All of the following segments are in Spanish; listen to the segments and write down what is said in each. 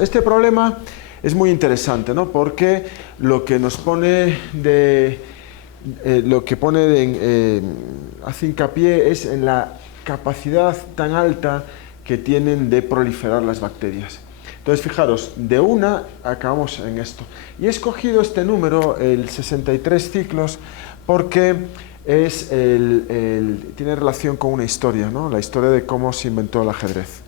Este problema es muy interesante, ¿no? Porque lo que nos pone hace hincapié es en la capacidad tan alta que tienen de proliferar las bacterias. Entonces, fijaros, de una acabamos en esto. Y he escogido este número, el 63 ciclos, porque tiene relación con una historia, ¿no? La historia de cómo se inventó el ajedrez.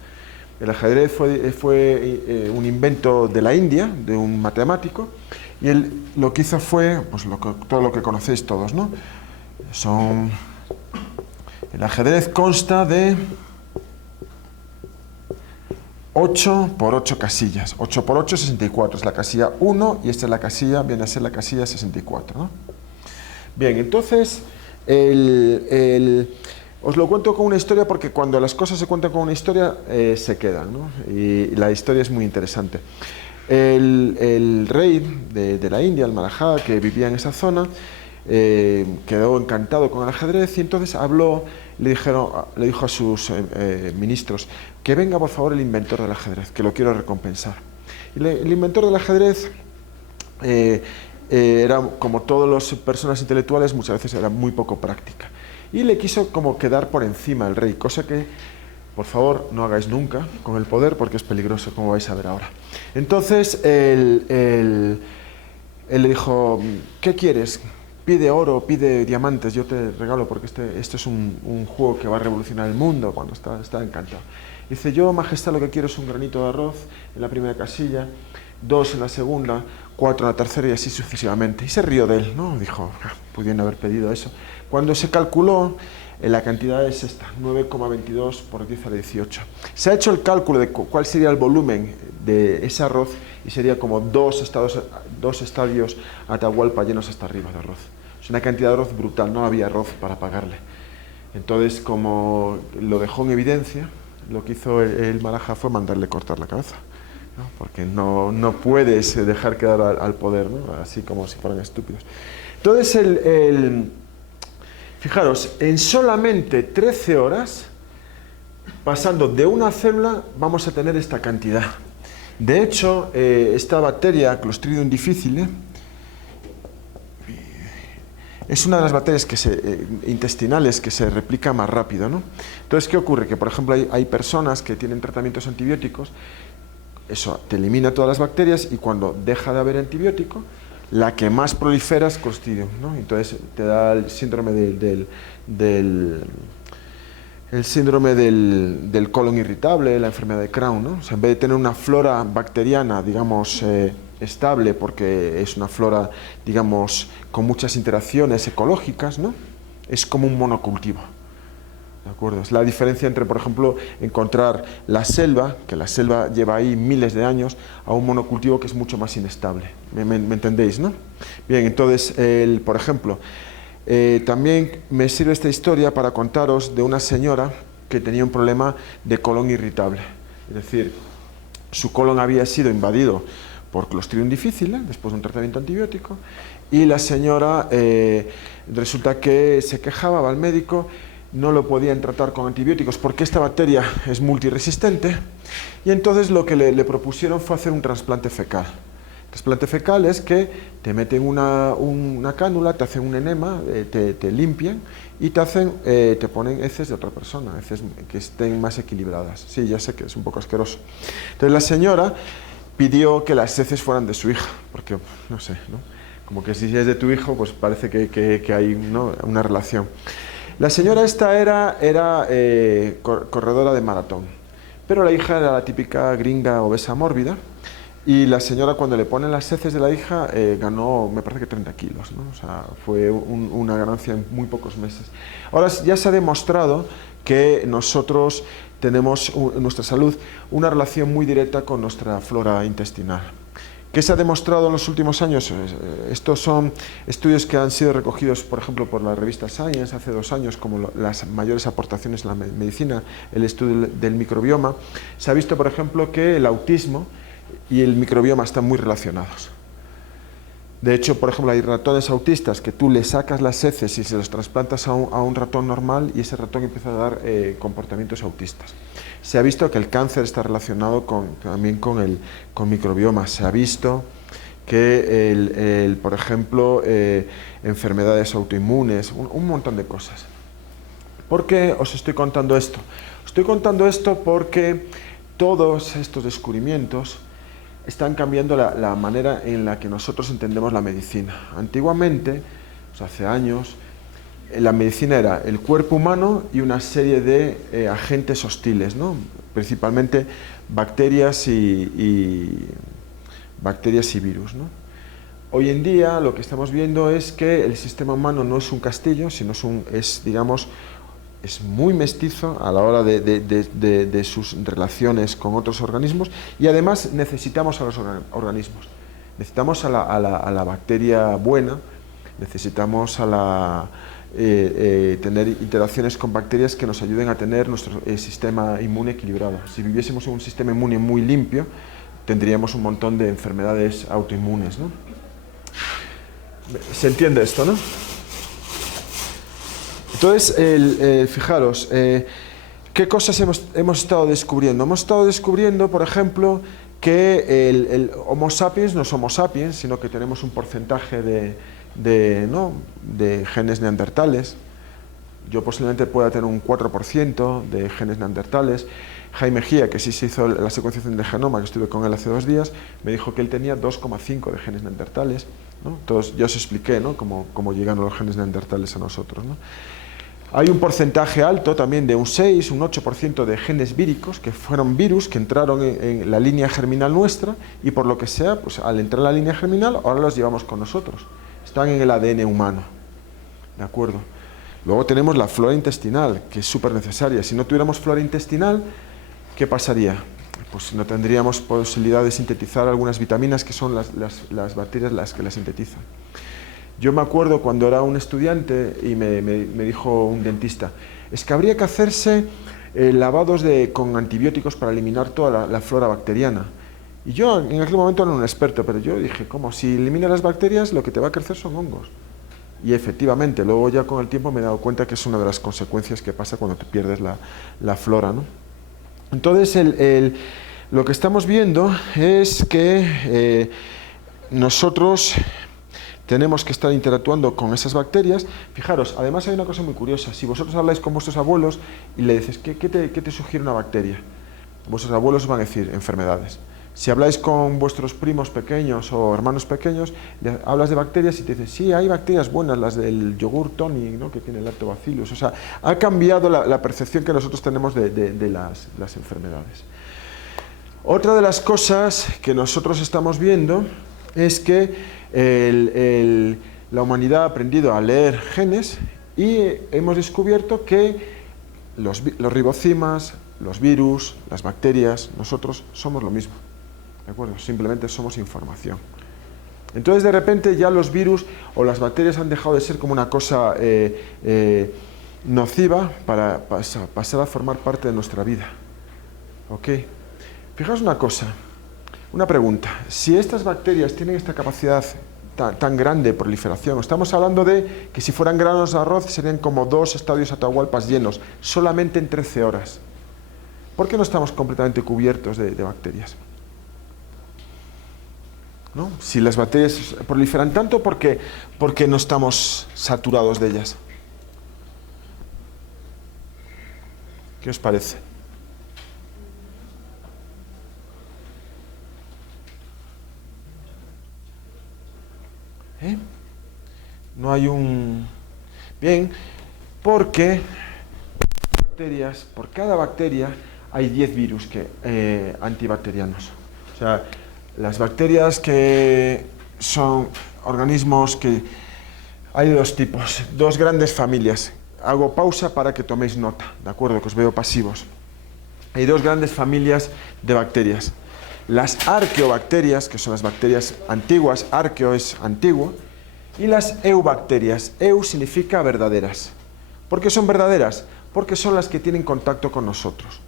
El ajedrez fue un invento de la India, de un matemático, y él lo que hizo fue, pues todo lo que conocéis todos, ¿no? El ajedrez consta de 8 por 8 casillas. 8 por 8, 64. Es la casilla 1 y esta es la casilla, viene a ser la casilla 64, ¿no? Bien, entonces, os lo cuento con una historia porque cuando las cosas se cuentan con una historia se quedan, ¿no? Y la historia es muy interesante. El rey de la India, el Maharaja, que vivía en esa zona, quedó encantado con el ajedrez y entonces le dijo a sus ministros que venga por favor el inventor del ajedrez, que lo quiero recompensar. Y el inventor del ajedrez era, como todas las personas intelectuales, muchas veces era muy poco práctica. Y le quiso como quedar por encima al rey, cosa que, por favor, no hagáis nunca con el poder porque es peligroso, como vais a ver ahora. Entonces, él le dijo, ¿qué quieres? Pide oro, pide diamantes, yo te regalo porque esto es un juego que va a revolucionar el mundo. Cuando está encantado. Dice, yo, majestad, lo que quiero es un granito de arroz en la primera casilla, 2 en la segunda, 4 en la tercera y así sucesivamente. Y se rió de él, ¿no? Dijo, pudiendo haber pedido eso. Cuando se calculó, la cantidad es esta, 9,22 por 10 a la 18. Se ha hecho el cálculo de cuál sería el volumen de ese arroz y sería como dos estadios Atahualpa llenos hasta arriba de arroz. Es una cantidad de arroz brutal, no había arroz para pagarle. Entonces, como lo dejó en evidencia, lo que hizo el Maharaja fue mandarle cortar la cabeza, ¿no? Porque no puedes dejar quedar al poder, ¿no? Así como si fueran estúpidos. Entonces, fijaros, en solamente 13 horas, pasando de una célula, vamos a tener esta cantidad. De hecho, esta bacteria, Clostridium difficile, es una de las bacterias intestinales que se replica más rápido, ¿no? Entonces, ¿qué ocurre? Que, por ejemplo, hay personas que tienen tratamientos antibióticos, eso te elimina todas las bacterias y cuando deja de haber antibiótico, la que más prolifera es Clostridium, ¿no? Entonces te da el síndrome del colon irritable, la enfermedad de Crohn, ¿no? O sea, en vez de tener una flora bacteriana, digamos, estable, porque es una flora, digamos, con muchas interacciones ecológicas, ¿no? Es como un monocultivo. ¿De acuerdo? Es la diferencia entre, por ejemplo, encontrar la selva, que la selva lleva ahí miles de años, a un monocultivo que es mucho más inestable. ¿Me entendéis, no? Bien, entonces, por ejemplo, también me sirve esta historia para contaros de una señora que tenía un problema de colon irritable. Es decir, su colon había sido invadido por Clostridium difficile, después de un tratamiento antibiótico, y la señora resulta que se quejaba, va al médico, no lo podían tratar con antibióticos porque esta bacteria es multiresistente, y entonces lo que le propusieron fue hacer un trasplante fecal. Trasplante fecal es que te meten una cánula, te hacen un enema, te limpian y te ponen heces de otra persona, heces que estén más equilibradas. Sí, ya sé que es un poco asqueroso. Entonces la señora pidió que las heces fueran de su hija, porque, no sé, ¿no? Como que si es de tu hijo, pues parece que hay, ¿no?, una relación. La señora esta era corredora de maratón, pero la hija era la típica gringa obesa mórbida, y la señora, cuando le ponen las heces de la hija, ganó, me parece que 30 kilos, ¿no? O sea, fue una ganancia en muy pocos meses. Ahora ya se ha demostrado que nosotros tenemos en nuestra salud una relación muy directa con nuestra flora intestinal. ¿Qué se ha demostrado en los últimos años? Estos son estudios que han sido recogidos, por ejemplo, por la revista Science hace 2 años, como las mayores aportaciones en la medicina, el estudio del microbioma. Se ha visto, por ejemplo, que el autismo y el microbioma están muy relacionados. De hecho, por ejemplo, hay ratones autistas que tú le sacas las heces y se los trasplantas a un ratón normal y ese ratón empieza a dar comportamientos autistas. Se ha visto que el cáncer está relacionado también con microbiomas. Se ha visto que, por ejemplo, enfermedades autoinmunes, un montón de cosas. ¿Por qué os estoy contando esto? Os estoy contando esto porque todos estos descubrimientos están cambiando la manera en la que nosotros entendemos la medicina. Antiguamente, hace años, la medicina era el cuerpo humano y una serie de agentes hostiles, ¿no? Principalmente bacterias y virus, ¿no? Hoy en día lo que estamos viendo es que el sistema humano no es un castillo, sino es muy mestizo a la hora de sus relaciones con otros organismos y además necesitamos a los organismos. Necesitamos a la bacteria buena, necesitamos tener interacciones con bacterias que nos ayuden a tener nuestro sistema inmune equilibrado. Si viviésemos en un sistema inmune muy limpio, tendríamos un montón de enfermedades autoinmunes, ¿no? ¿Se entiende esto, no? Entonces, fijaros, ¿qué cosas hemos estado descubriendo? Hemos estado descubriendo, por ejemplo, que el Homo sapiens no es Homo sapiens, sino que tenemos un porcentaje de genes neandertales. Yo posiblemente pueda tener un 4% de genes neandertales. Jaime Gía, que sí se hizo la secuenciación del genoma, que estuve con él hace 2 días, me dijo que él tenía 2,5 de genes neandertales, ¿no? Entonces, yo os expliqué, ¿no?, cómo llegaron los genes neandertales a nosotros, ¿no? Hay un porcentaje alto también de un 6, un 8% de genes víricos, que fueron virus que entraron en la línea germinal nuestra y por lo que sea, pues al entrar en la línea germinal, ahora los llevamos con nosotros. Están en el ADN humano, ¿de acuerdo? Luego tenemos la flora intestinal, que es súper necesaria. Si no tuviéramos flora intestinal, ¿qué pasaría? Pues no tendríamos posibilidad de sintetizar algunas vitaminas que son las bacterias las que las sintetizan. Yo me acuerdo cuando era un estudiante y me dijo un dentista, es que habría que hacerse lavados con antibióticos para eliminar toda la flora bacteriana. Y yo en aquel momento no era un experto, pero yo dije, ¿cómo? Si eliminas las bacterias, lo que te va a crecer son hongos. Y efectivamente, luego ya con el tiempo me he dado cuenta que es una de las consecuencias que pasa cuando te pierdes la flora, ¿no? Entonces, lo que estamos viendo es que nosotros tenemos que estar interactuando con esas bacterias. Fijaros, además hay una cosa muy curiosa. Si vosotros habláis con vuestros abuelos y le dices, ¿qué te sugiere una bacteria? Vuestros abuelos os van a decir enfermedades. Si habláis con vuestros primos pequeños o hermanos pequeños, hablas de bacterias y te dicen, sí, hay bacterias buenas, las del yogur tonic, ¿no?, que tiene el lactobacillus. O sea, ha cambiado la percepción que nosotros tenemos de las enfermedades. Otra de las cosas que nosotros estamos viendo es que la humanidad ha aprendido a leer genes y hemos descubierto que los ribocimas, los virus, las bacterias, nosotros somos lo mismo, ¿de acuerdo? Simplemente somos información. Entonces, de repente, ya los virus o las bacterias han dejado de ser como una cosa nociva para pasar a formar parte de nuestra vida. ¿Ok? Fijaos una cosa, una pregunta. Si estas bacterias tienen esta capacidad tan grande de proliferación, estamos hablando de que si fueran granos de arroz serían como 2 estadios Atahualpas llenos, solamente en 13 horas. ¿Por qué no estamos completamente cubiertos de bacterias? ¿No? Si las bacterias proliferan tanto, ¿por qué no estamos saturados de ellas? ¿Qué os parece? No hay un... Bien, porque por cada bacteria hay 10 virus antibacterianos. O sea, las bacterias que son organismos que... Hay 2 tipos, 2 grandes familias. Hago pausa para que toméis nota, ¿de acuerdo? Que os veo pasivos. Hay 2 grandes familias de bacterias. Las arqueobacterias, que son las bacterias antiguas, arqueo es antiguo, y las eubacterias. Eu significa verdaderas. ¿Por qué son verdaderas? Porque son las que tienen contacto con nosotros.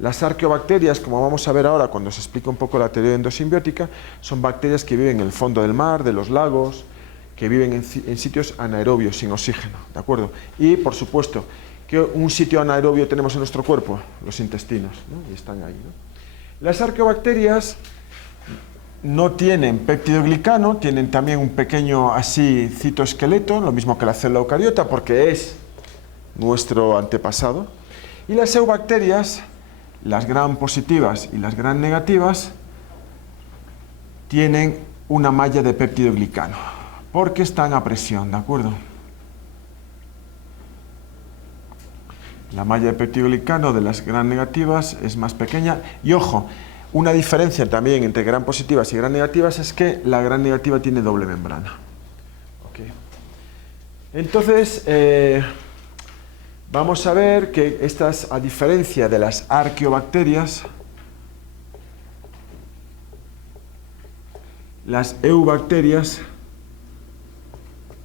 Las arqueobacterias, como vamos a ver ahora cuando se explica un poco la teoría endosimbiótica, son bacterias que viven en el fondo del mar, de los lagos, que viven en sitios anaerobios, sin oxígeno, ¿de acuerdo? Y, por supuesto, ¿qué un sitio anaerobio tenemos en nuestro cuerpo? Los intestinos, ¿no? Y están ahí, ¿no? Las arqueobacterias no tienen péptidoglicano, tienen también un pequeño así citoesqueleto, lo mismo que la célula eucariota, porque es nuestro antepasado. Y las eubacterias, las gram positivas y las gram negativas, tienen una malla de péptidoglicano, porque están a presión, ¿de acuerdo? La malla de péptidoglicano de las gram negativas es más pequeña. Y ojo, una diferencia también entre gram positivas y gram negativas es que la gram negativa tiene doble membrana. Okay. Entonces, vamos a ver que estas, a diferencia de las arqueobacterias, las eubacterias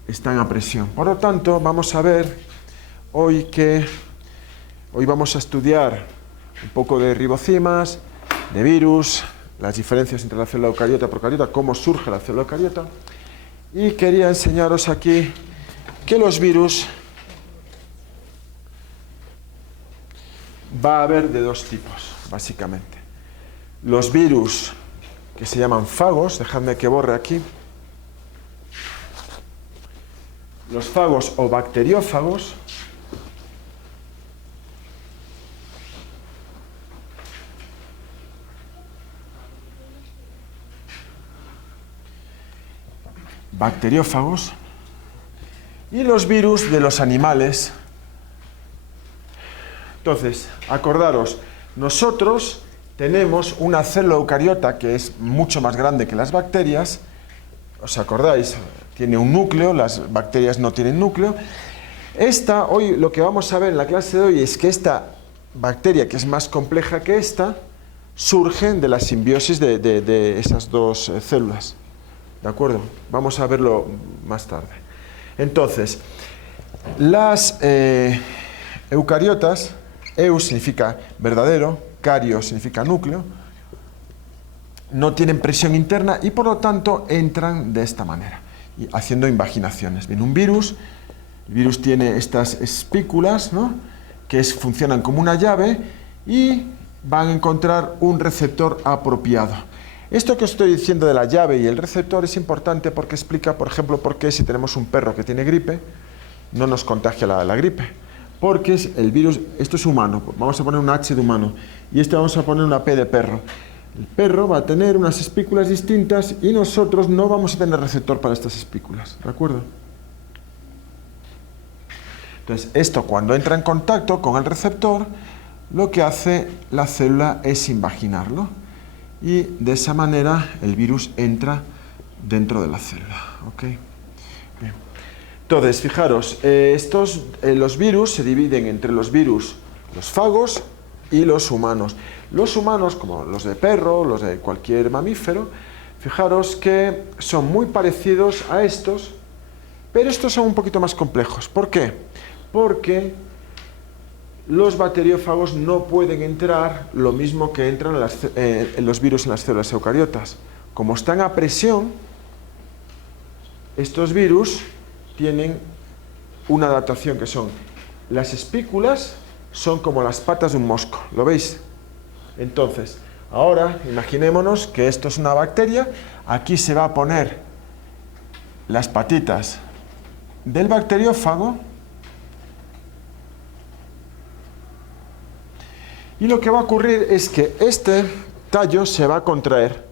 están a presión. Por lo tanto, vamos a ver hoy vamos a estudiar un poco de ribocimas, de virus, las diferencias entre la célula eucariota y procariota, cómo surge la célula eucariota. Y quería enseñaros aquí que los virus va a haber de dos tipos, básicamente. Los virus que se llaman fagos, dejadme que borre aquí. Los fagos o bacteriófagos, y los virus de los animales. Entonces, acordaros, nosotros tenemos una célula eucariota que es mucho más grande que las bacterias. ¿Os acordáis? Tiene un núcleo, las bacterias no tienen núcleo. Hoy lo que vamos a ver en la clase de hoy es que esta bacteria, que es más compleja que esta, surge de la simbiosis de esas dos células. ¿De acuerdo? Vamos a verlo más tarde. Entonces, las eucariotas, eu significa verdadero, cario significa núcleo, no tienen presión interna y por lo tanto entran de esta manera, haciendo invaginaciones. Viene un virus, el virus tiene estas espículas, ¿no?, que funcionan como una llave y van a encontrar un receptor apropiado. Esto que os estoy diciendo de la llave y el receptor es importante porque explica, por ejemplo, por qué si tenemos un perro que tiene gripe, no nos contagia la gripe. Porque el virus, esto es humano, vamos a poner un H de humano, y este vamos a poner una P de perro. El perro va a tener unas espículas distintas y nosotros no vamos a tener receptor para estas espículas, ¿de acuerdo? Entonces, esto cuando entra en contacto con el receptor, lo que hace la célula es invaginarlo. Y de esa manera el virus entra dentro de la célula. ¿Okay? Bien. Entonces, fijaros, los virus se dividen entre los virus, los fagos y los humanos. Los humanos, como los de perro, los de cualquier mamífero, fijaros que son muy parecidos a estos, pero estos son un poquito más complejos. ¿Por qué? Porque los bacteriófagos no pueden entrar lo mismo que entran los virus en las células eucariotas. Como están a presión, estos virus tienen una adaptación que son las espículas, son como las patas de un mosco, ¿lo veis? Entonces, ahora imaginémonos que esto es una bacteria, aquí se va a poner las patitas del bacteriófago. Y lo que va a ocurrir es que este tallo se va a contraer.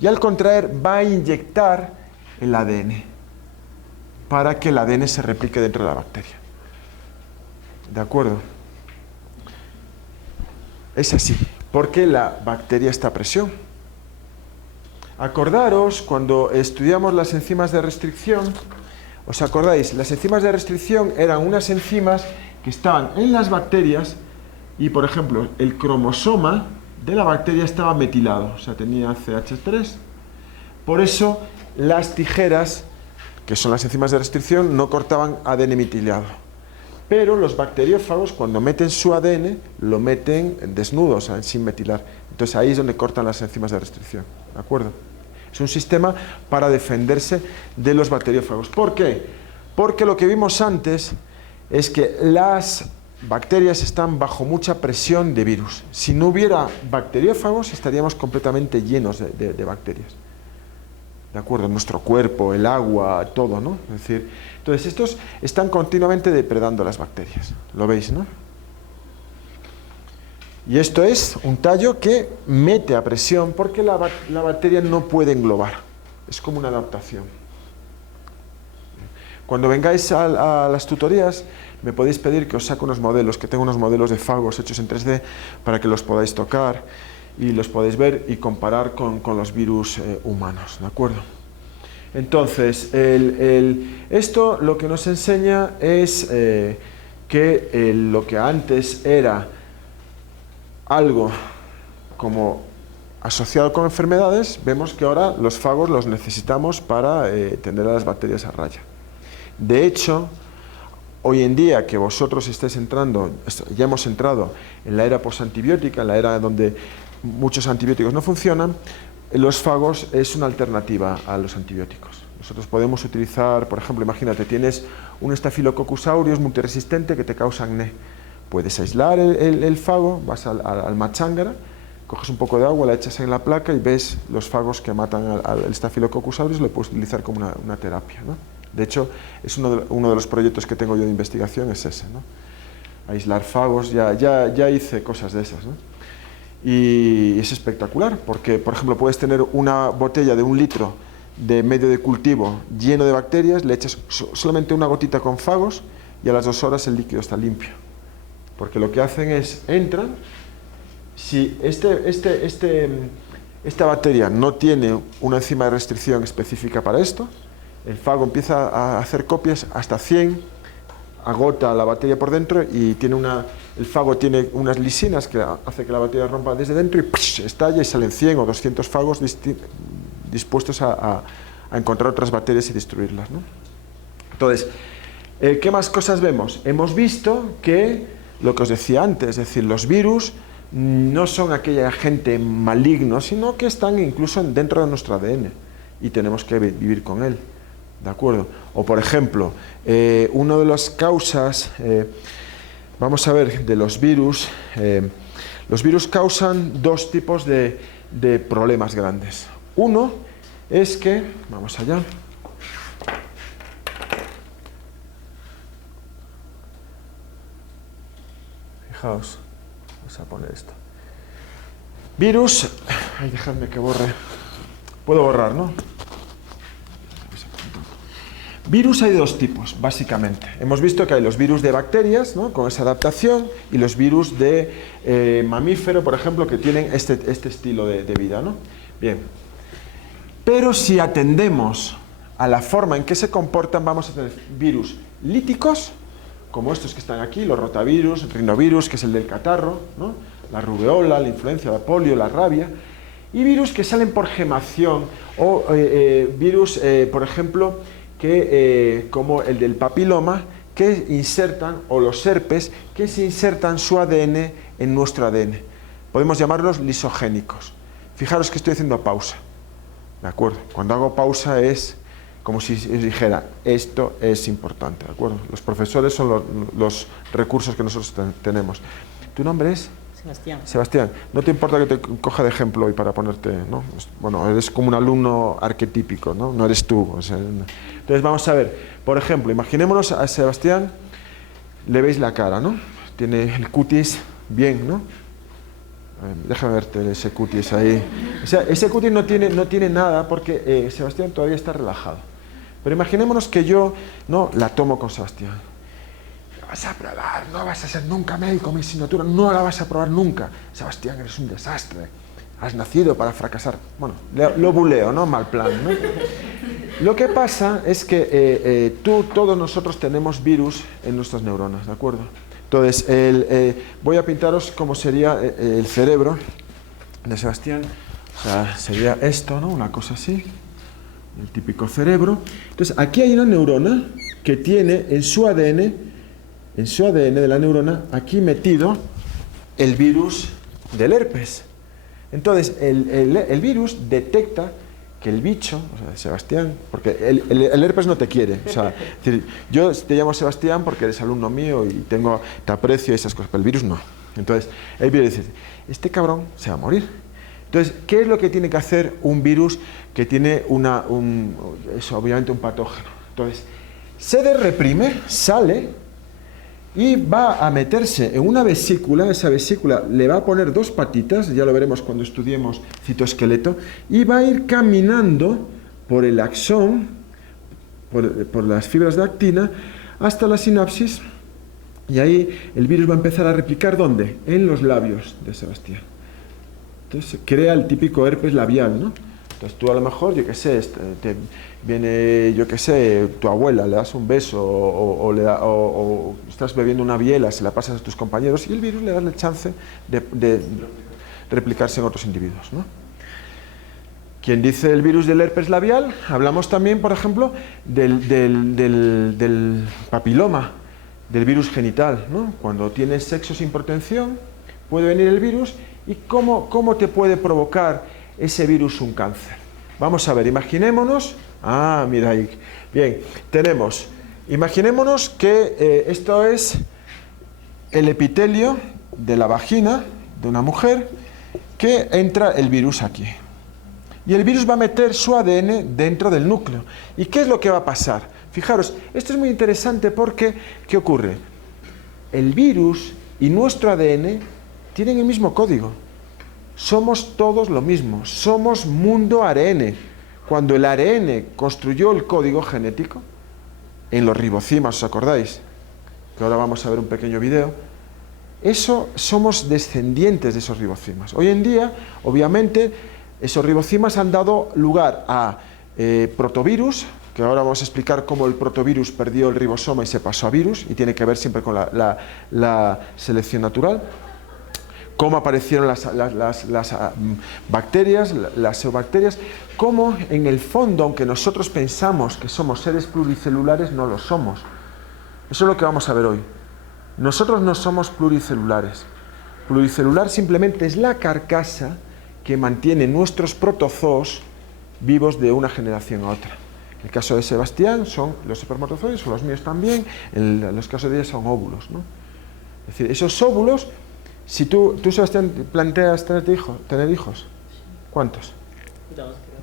Y al contraer va a inyectar el ADN para que el ADN se replique dentro de la bacteria. ¿De acuerdo? Es así, porque la bacteria está a presión. Acordaros, cuando estudiamos las enzimas de restricción, ¿os acordáis? Las enzimas de restricción eran unas enzimas que estaban en las bacterias. Y, por ejemplo, el cromosoma de la bacteria estaba metilado, o sea, tenía CH3. Por eso, las tijeras, que son las enzimas de restricción, no cortaban ADN metilado. pero los bacteriófagos, cuando meten su ADN, lo meten desnudo, o sea, sin metilar. Entonces ahí es donde cortan las enzimas de restricción, ¿de acuerdo? Es un sistema para defenderse de los bacteriófagos. ¿Por qué? Porque lo que vimos antes es que las bacterias están bajo mucha presión de virus. Si no hubiera bacteriófagos, estaríamos completamente llenos de bacterias. ¿De acuerdo? Nuestro cuerpo, el agua, todo, ¿no? Es decir, entonces estos están continuamente depredando las bacterias. ¿Lo veis, no? Y esto es un tallo que mete a presión porque la bacteria no puede englobar. Es como una adaptación. Cuando vengáis a las tutorías, me podéis pedir que os saque unos modelos, que tengo unos modelos de fagos hechos en 3D para que los podáis tocar y los podéis ver y comparar con los virus humanos, ¿de acuerdo? Entonces, esto lo que nos enseña es que lo que antes era algo como asociado con enfermedades, vemos que ahora los fagos los necesitamos para tener a las bacterias a raya. De hecho, hoy en día que vosotros estáis entrando, ya hemos entrado en la era posantibiótica, en la era donde muchos antibióticos no funcionan, los fagos es una alternativa a los antibióticos. Nosotros podemos utilizar, por ejemplo, imagínate, tienes un Staphylococcus aureus multiresistente que te causa acné. Puedes aislar el fago, vas al machángara, coges un poco de agua, la echas en la placa y ves los fagos que matan al Staphylococcus aureus, lo puedes utilizar como una terapia, ¿no? De hecho, es uno de los proyectos que tengo yo de investigación, es ese, ¿no? Aislar fagos, ya hice cosas de esas, ¿no? Y es espectacular, porque, por ejemplo, puedes tener una botella de 1 litro de medio de cultivo lleno de bacterias, le echas solamente una gotita con fagos y a las 2 horas el líquido está limpio. Porque lo que hacen es, entran, si esta bacteria no tiene una enzima de restricción específica para esto, el fago empieza a hacer copias hasta 100, agota la bacteria por dentro y el fago tiene unas lisinas que hace que la bacteria rompa desde dentro y estalla y salen 100 o 200 fagos dispuestos a encontrar otras bacterias y destruirlas, ¿no? Entonces, ¿qué más cosas vemos? Hemos visto que, lo que os decía antes, es decir, los virus no son aquel agente maligno, sino que están incluso dentro de nuestro ADN y tenemos que vivir con él. ¿De acuerdo? O por ejemplo, una de las causas, vamos a ver, de los virus causan 2 tipos de problemas grandes. Uno es que, vamos allá, fijaos, vamos a poner esto. Virus, ay, dejadme que borre, puedo borrar, ¿no? Virus hay de 2 tipos, básicamente. Hemos visto que hay los virus de bacterias, ¿no?, con esa adaptación, y los virus de mamífero, por ejemplo, que tienen este estilo de vida, ¿no? Bien. Pero si atendemos a la forma en que se comportan, vamos a tener virus líticos, como estos que están aquí, los rotavirus, el rinovirus, que es el del catarro, ¿no?, la rubeola, la influenza, la polio, la rabia, y virus que salen por gemación, o virus, por ejemplo, como el del papiloma, que insertan, o los herpes, que se insertan su ADN en nuestro ADN. Podemos llamarlos lisogénicos. Fijaros que estoy haciendo pausa, ¿de acuerdo? Cuando hago pausa es como si dijera, esto es importante, ¿de acuerdo? Los profesores son los recursos que nosotros tenemos. ¿Tu nombre es? Sebastián. Sebastián, ¿no te importa que te coja de ejemplo hoy para ponerte, ¿no? Bueno, eres como un alumno arquetípico, ¿no? No eres tú. O sea, entonces vamos a ver, por ejemplo, imaginémonos a Sebastián, le veis la cara, ¿no? Tiene el cutis bien, ¿no? Déjame verte ese cutis ahí. O sea, ese cutis no tiene nada porque Sebastián todavía está relajado. Pero imaginémonos que yo, no, la tomo con Sebastián. Vas a probar, no vas a ser nunca médico, mi asignatura no la vas a probar nunca. Sebastián, eres un desastre, has nacido para fracasar. Bueno, lo buleo, ¿no? Mal plan, ¿no? Lo que pasa es que todos nosotros tenemos virus en nuestras neuronas, ¿de acuerdo? Entonces, voy a pintaros cómo sería el cerebro de Sebastián. O sea, sería esto, ¿no? Una cosa así, el típico cerebro. Entonces, aquí hay una neurona que tiene en su ADN en su ADN de la neurona, aquí metido el virus del herpes. Entonces, el virus detecta que el bicho, o sea, Sebastián, porque el herpes no te quiere, o sea, es decir, yo te llamo Sebastián porque eres alumno mío y te aprecio y esas cosas, pero el virus no. Entonces, el virus dice, este cabrón se va a morir. Entonces, ¿qué es lo que tiene que hacer un virus que tiene es obviamente un patógeno? Entonces, se reprime, sale y va a meterse en una vesícula. Esa vesícula le va a poner dos patitas, ya lo veremos cuando estudiemos citoesqueleto, y va a ir caminando por el axón, por las fibras de actina, hasta la sinapsis, y ahí el virus va a empezar a replicar, ¿dónde? En los labios de Sebastián. Entonces crea el típico herpes labial, ¿no? Entonces tú a lo mejor, yo qué sé, te viene, yo qué sé, tu abuela, le das un beso o estás bebiendo una biela, se la pasas a tus compañeros y el virus le da el chance de replicarse en otros individuos, ¿no? Quien dice el virus del herpes labial, hablamos también, por ejemplo, del papiloma, del virus genital, ¿no? Cuando tienes sexo sin protección, puede venir el virus y ¿cómo te puede provocar ese virus un cáncer? Vamos a ver, imaginémonos, mira ahí, bien, imaginémonos que esto es el epitelio de la vagina de una mujer, que entra el virus aquí. Y el virus va a meter su ADN dentro del núcleo. ¿Y qué es lo que va a pasar? Fijaros, esto es muy interesante porque, ¿qué ocurre? El virus y nuestro ADN tienen el mismo código. Somos todos lo mismo, somos mundo ARN. Cuando el ARN construyó el código genético, en los ribocimas, ¿os acordáis? Que ahora vamos a ver un pequeño video. Eso, somos descendientes de esos ribocimas. Hoy en día, obviamente, esos ribocimas han dado lugar a protovirus, que ahora vamos a explicar cómo el protovirus perdió el ribosoma y se pasó a virus, y tiene que ver siempre con la selección natural. Cómo aparecieron las bacterias, las eubacterias, cómo en el fondo, aunque nosotros pensamos que somos seres pluricelulares, no lo somos. Eso es lo que vamos a ver hoy. Nosotros no somos pluricelulares. Pluricelular simplemente es la carcasa que mantiene nuestros protozoos vivos de una generación a otra. En el caso de Sebastián son los espermatozoides, son los míos también, en los casos de ella son óvulos, ¿no? Es decir, esos óvulos, si tú Sebastián, planteas tener hijos, ¿cuántos?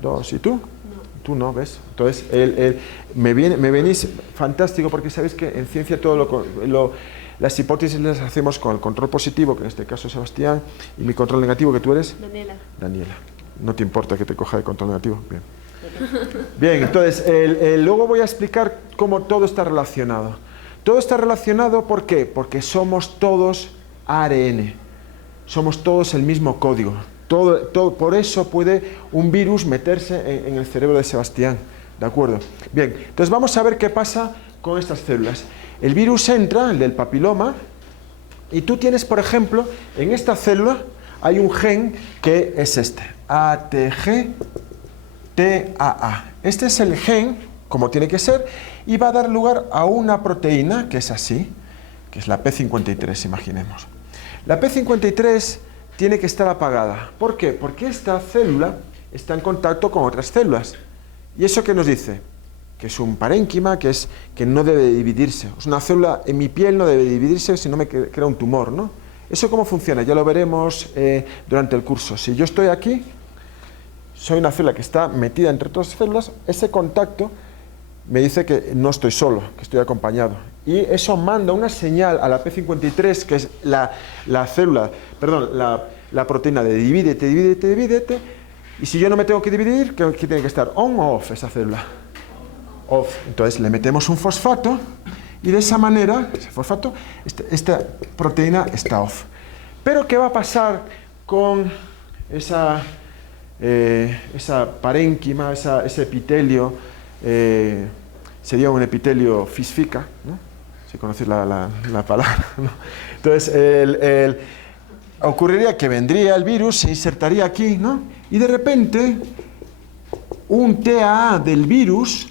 Dos. ¿Y tú? No. Tú no, ¿ves? Entonces, me venís fantástico, porque sabéis que en ciencia las hipótesis las hacemos con el control positivo, que en este caso es Sebastián, y mi control negativo, que tú eres... Daniela. No te importa que te coja de control negativo. Bien. Bien, entonces, luego voy a explicar cómo todo está relacionado. Todo está relacionado, ¿por qué? Porque somos todos ARN. Somos todos el mismo código. Por eso puede un virus meterse en el cerebro de Sebastián. ¿De acuerdo? Bien, entonces vamos a ver qué pasa con estas células. El virus entra, el del papiloma, y tú tienes, por ejemplo, en esta célula hay un gen que es este, ATGTAA. Este es el gen, como tiene que ser, y va a dar lugar a una proteína que es así, que es la P53, imaginemos. La P53 tiene que estar apagada. ¿Por qué? Porque esta célula está en contacto con otras células. ¿Y eso qué nos dice? Que es un parénquima, que no debe dividirse. Es una célula en mi piel, no debe dividirse, si no me crea un tumor, ¿no? ¿Eso cómo funciona? Ya lo veremos durante el curso. Si yo estoy aquí, soy una célula que está metida entre otras células, ese contacto me dice que no estoy solo, que estoy acompañado. Y eso manda una señal a la P53, que es la proteína de divídete, y si yo no me tengo que dividir, ¿qué tiene que estar? ¿On o off esa célula? Off. Entonces le metemos un fosfato, y de esa manera, ese fosfato, esta proteína está off. Pero ¿qué va a pasar con esa parénquima, ese epitelio? Sería un epitelio fisfica, ¿no? Si conocéis la palabra, ¿no? Entonces, ocurriría que vendría el virus, se insertaría aquí, ¿no? Y de repente, un TAA del virus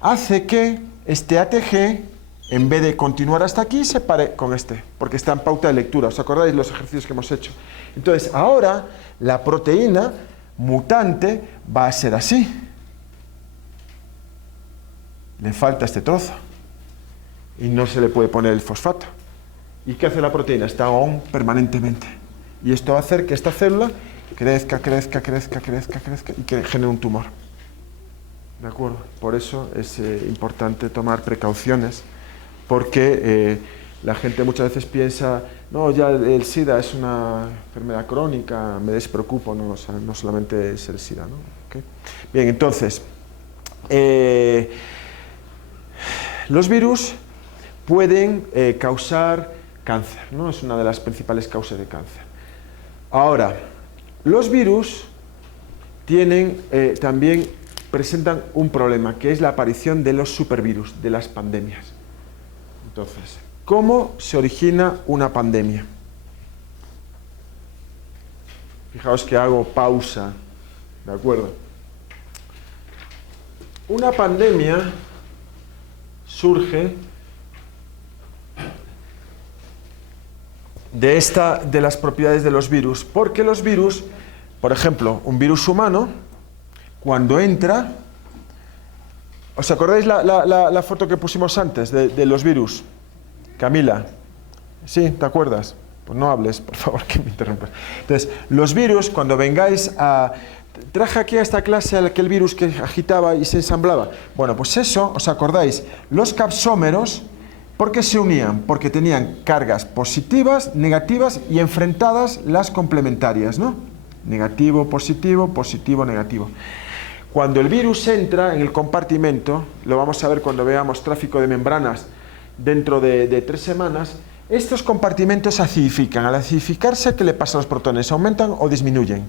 hace que este ATG en vez de continuar hasta aquí, se pare con este, porque está en pauta de lectura. ¿Os acordáis los ejercicios que hemos hecho? Entonces, ahora la proteína mutante va a ser así. Le falta este trozo y no se le puede poner el fosfato. ¿Y qué hace la proteína? Está on permanentemente. Y esto va a hacer que esta célula crezca y que genere un tumor. ¿De acuerdo? Por eso es importante tomar precauciones, porque la gente muchas veces piensa, no, ya el SIDA es una enfermedad crónica, me despreocupo, no, o sea, no solamente es el SIDA, ¿no? ¿Okay? Bien, entonces, los virus pueden causar cáncer, ¿no? Es una de las principales causas de cáncer. Ahora, los virus también presentan un problema, que es la aparición de los supervirus, de las pandemias. Entonces, ¿cómo se origina una pandemia? Fijaos que hago pausa, ¿de acuerdo? Una pandemia surge de las propiedades de los virus, porque los virus, por ejemplo, un virus humano, cuando entra, ¿os acordáis la foto que pusimos antes de los virus? Camila, ¿sí? ¿Te acuerdas? Pues no hables, por favor, que me interrumpas. Entonces, los virus, cuando vengáis a... Traje aquí a esta clase aquel virus que agitaba y se ensamblaba. Bueno, pues eso, ¿os acordáis? Los capsómeros, ¿por qué se unían? Porque tenían cargas positivas, negativas y enfrentadas las complementarias, ¿no? Negativo, positivo, positivo, negativo. Cuando el virus entra en el compartimento, lo vamos a ver cuando veamos tráfico de membranas dentro de 3 semanas, estos compartimentos se acidifican. Al acidificarse, ¿qué le pasa a los protones? ¿Aumentan o disminuyen?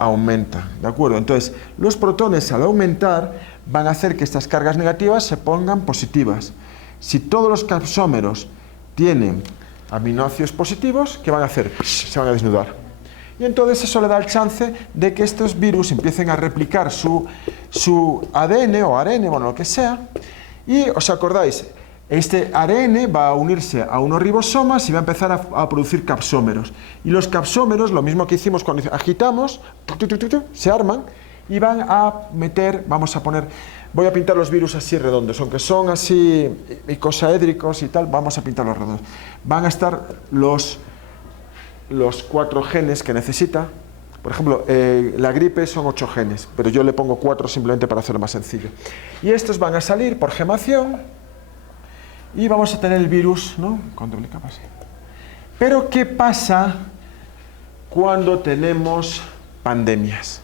Aumenta, ¿de acuerdo? Entonces, los protones al aumentar van a hacer que estas cargas negativas se pongan positivas. Si todos los capsómeros tienen aminoácidos positivos, ¿qué van a hacer? Se van a desnudar. Y entonces eso le da el chance de que estos virus empiecen a replicar su ADN o ARN, bueno, lo que sea. Y os acordáis, este ARN va a unirse a unos ribosomas y va a empezar a producir capsómeros. Y los capsómeros, lo mismo que hicimos cuando agitamos, se arman y van a meter, vamos a poner, voy a pintar los virus así redondos, aunque son así icosaédricos y tal, vamos a pintarlos redondos. Van a estar los 4 genes que necesita. Por ejemplo, la gripe son 8 genes, pero yo le pongo 4 simplemente para hacerlo más sencillo. Y estos van a salir por gemación y vamos a tener el virus, ¿no? Control capa, así. Pero ¿qué pasa cuando tenemos pandemias?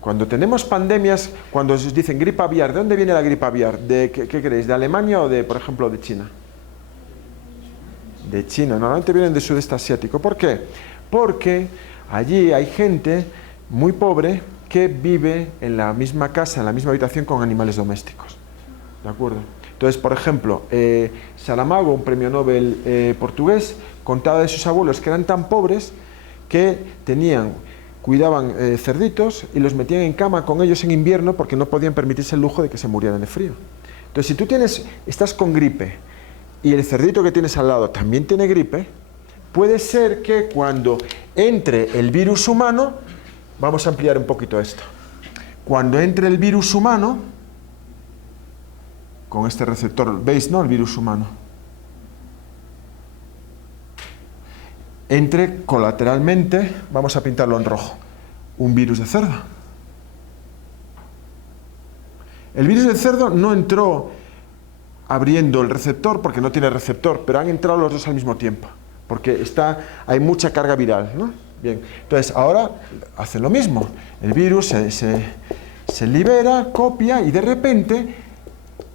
Cuando tenemos pandemias, cuando os dicen gripe aviar, ¿de dónde viene la gripe aviar? ¿Qué creéis? ¿De Alemania o por ejemplo, de China? De China, normalmente vienen del sudeste asiático. ¿Por qué? Porque allí hay gente muy pobre que vive en la misma casa, en la misma habitación con animales domésticos. ¿De acuerdo? Entonces, por ejemplo, Saramago, un premio Nobel portugués, contaba de sus abuelos que eran tan pobres que cuidaban cerditos y los metían en cama con ellos en invierno porque no podían permitirse el lujo de que se murieran de frío. Entonces, si tú estás con gripe y el cerdito que tienes al lado también tiene gripe, puede ser que cuando entre el virus humano, vamos a ampliar un poquito esto, cuando entre el virus humano, con este receptor, ¿veis, no? El virus humano, entre colateralmente, vamos a pintarlo en rojo, un virus de cerdo. El virus de cerdo no entró abriendo el receptor porque no tiene receptor, pero han entrado los dos al mismo tiempo, porque hay mucha carga viral, ¿no? Bien, entonces ahora hacen lo mismo, el virus se libera, copia y de repente,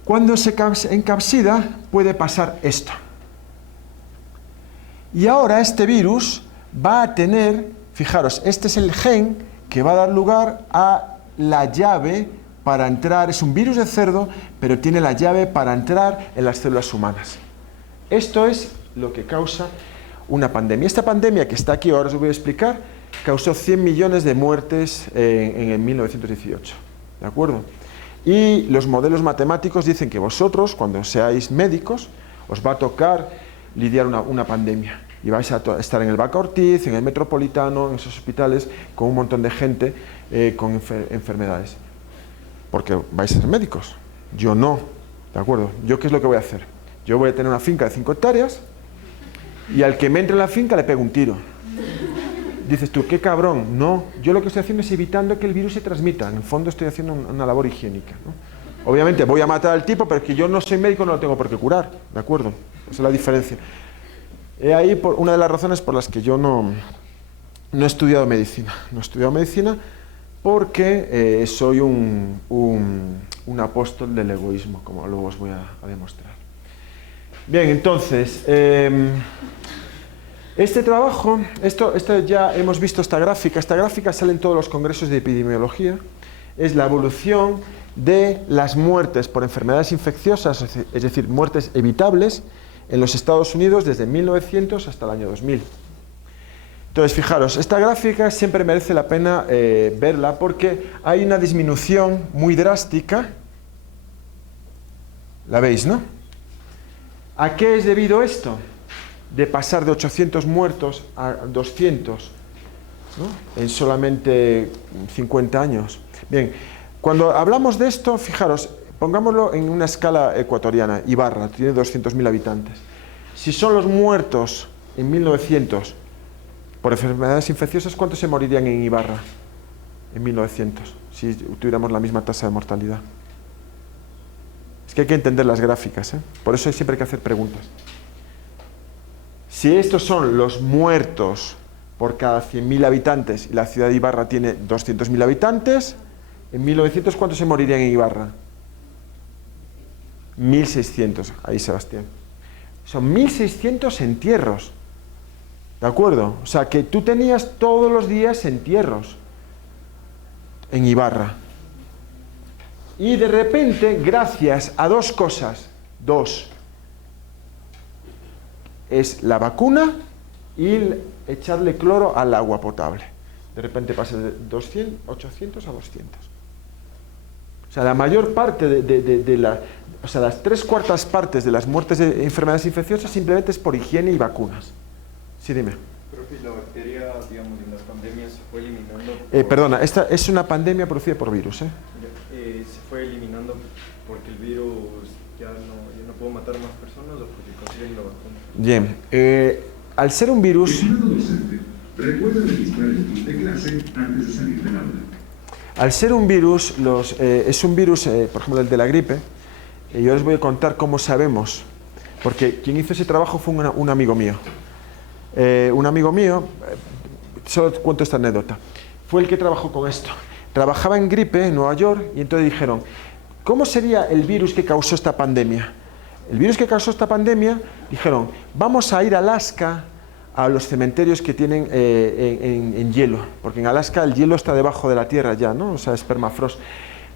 cuando se encapsida, puede pasar esto. Y ahora este virus va a tener, fijaros, este es el gen que va a dar lugar a la llave para entrar, es un virus de cerdo, pero tiene la llave para entrar en las células humanas. Esto es lo que causa una pandemia. Esta pandemia que está aquí, ahora os voy a explicar, causó 100 millones de muertes en 1918. ¿De acuerdo? Y los modelos matemáticos dicen que vosotros, cuando seáis médicos, os va a tocar lidiar una pandemia. Y vais a estar en el Baca Ortiz, en el Metropolitano, en esos hospitales, con un montón de gente con enfermedades. Porque vais a ser médicos. Yo no, ¿de acuerdo? ¿Yo qué es lo que voy a hacer? Yo voy a tener una finca de 5 hectáreas y al que me entre en la finca le pego un tiro. Dices tú, qué cabrón. No, yo lo que estoy haciendo es evitando que el virus se transmita. En el fondo estoy haciendo una labor higiénica, ¿no? Obviamente voy a matar al tipo, pero es que yo no soy médico, no lo tengo por qué curar, ¿de acuerdo? Esa es la diferencia. He ahí una de las razones por las que yo no he estudiado medicina. No he estudiado medicina porque soy un apóstol del egoísmo, como luego os voy a demostrar. Bien, entonces, este trabajo, esto ya hemos visto esta gráfica sale en todos los congresos de epidemiología, es la evolución de las muertes por enfermedades infecciosas, es decir, muertes evitables, en los Estados Unidos desde 1900 hasta el año 2000. Entonces, fijaros, esta gráfica siempre merece la pena verla porque hay una disminución muy drástica. ¿La veis, no? ¿A qué es debido esto? De pasar de 800 muertos a 200, ¿no? En solamente 50 años. Bien, cuando hablamos de esto, fijaros, pongámoslo en una escala ecuatoriana. Ibarra tiene 200.000 habitantes. Si son los muertos en 1900 por enfermedades infecciosas, ¿cuántos se morirían en Ibarra en 1900 si tuviéramos la misma tasa de mortalidad? Es que hay que entender las gráficas, ¿eh? Por eso siempre hay que hacer preguntas. Si estos son los muertos por cada 100.000 habitantes y la ciudad de Ibarra tiene 200.000 habitantes, en 1900 ¿cuántos se morirían en Ibarra? 1.600, ahí Sebastián. Son 1.600 entierros, ¿de acuerdo? O sea, que tú tenías todos los días entierros en Ibarra. Y de repente, gracias a dos cosas, es la vacuna y echarle cloro al agua potable. De repente pasa de 800 a 200. O sea, la mayor parte o sea, las 3/4 partes de las muertes de enfermedades infecciosas simplemente es por higiene y vacunas. Sí, dime. Profe, la bacteria, digamos, en las pandemias se fue eliminando... Perdona, esta es una pandemia producida por virus, se fue eliminando porque el virus ya no pudo matar más personas o porque consiguen la vacuna. Bien, al ser un virus... Estimado docente, recuerda registrar el kit de clase antes de salir del aula. Al ser un virus, es un virus, por ejemplo, el de la gripe, yo les voy a contar cómo sabemos, porque quien hizo ese trabajo fue un amigo mío. Un amigo mío, solo cuento esta anécdota, fue el que trabajó con esto. Trabajaba en gripe en Nueva York y entonces dijeron, ¿cómo sería el virus que causó esta pandemia? El virus que causó esta pandemia, dijeron, vamos a ir a Alaska, a los cementerios que tienen en hielo, porque en Alaska el hielo está debajo de la tierra ya, ¿no? O sea, es permafrost.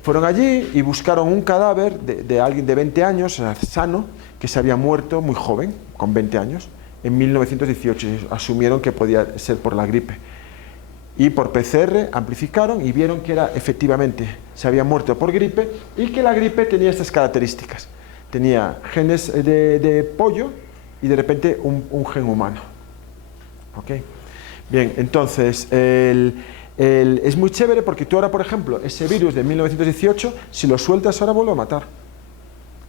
Fueron allí y buscaron un cadáver de alguien de 20 años, o sea, sano, que se había muerto muy joven, con 20 años, en 1918, y asumieron que podía ser por la gripe. Y por PCR amplificaron y vieron que era efectivamente, se había muerto por gripe y que la gripe tenía estas características. Tenía genes de pollo y de repente un gen humano. ¿Ok? Bien, entonces, es muy chévere porque tú ahora, por ejemplo, ese virus de 1918, si lo sueltas ahora vuelve a matar,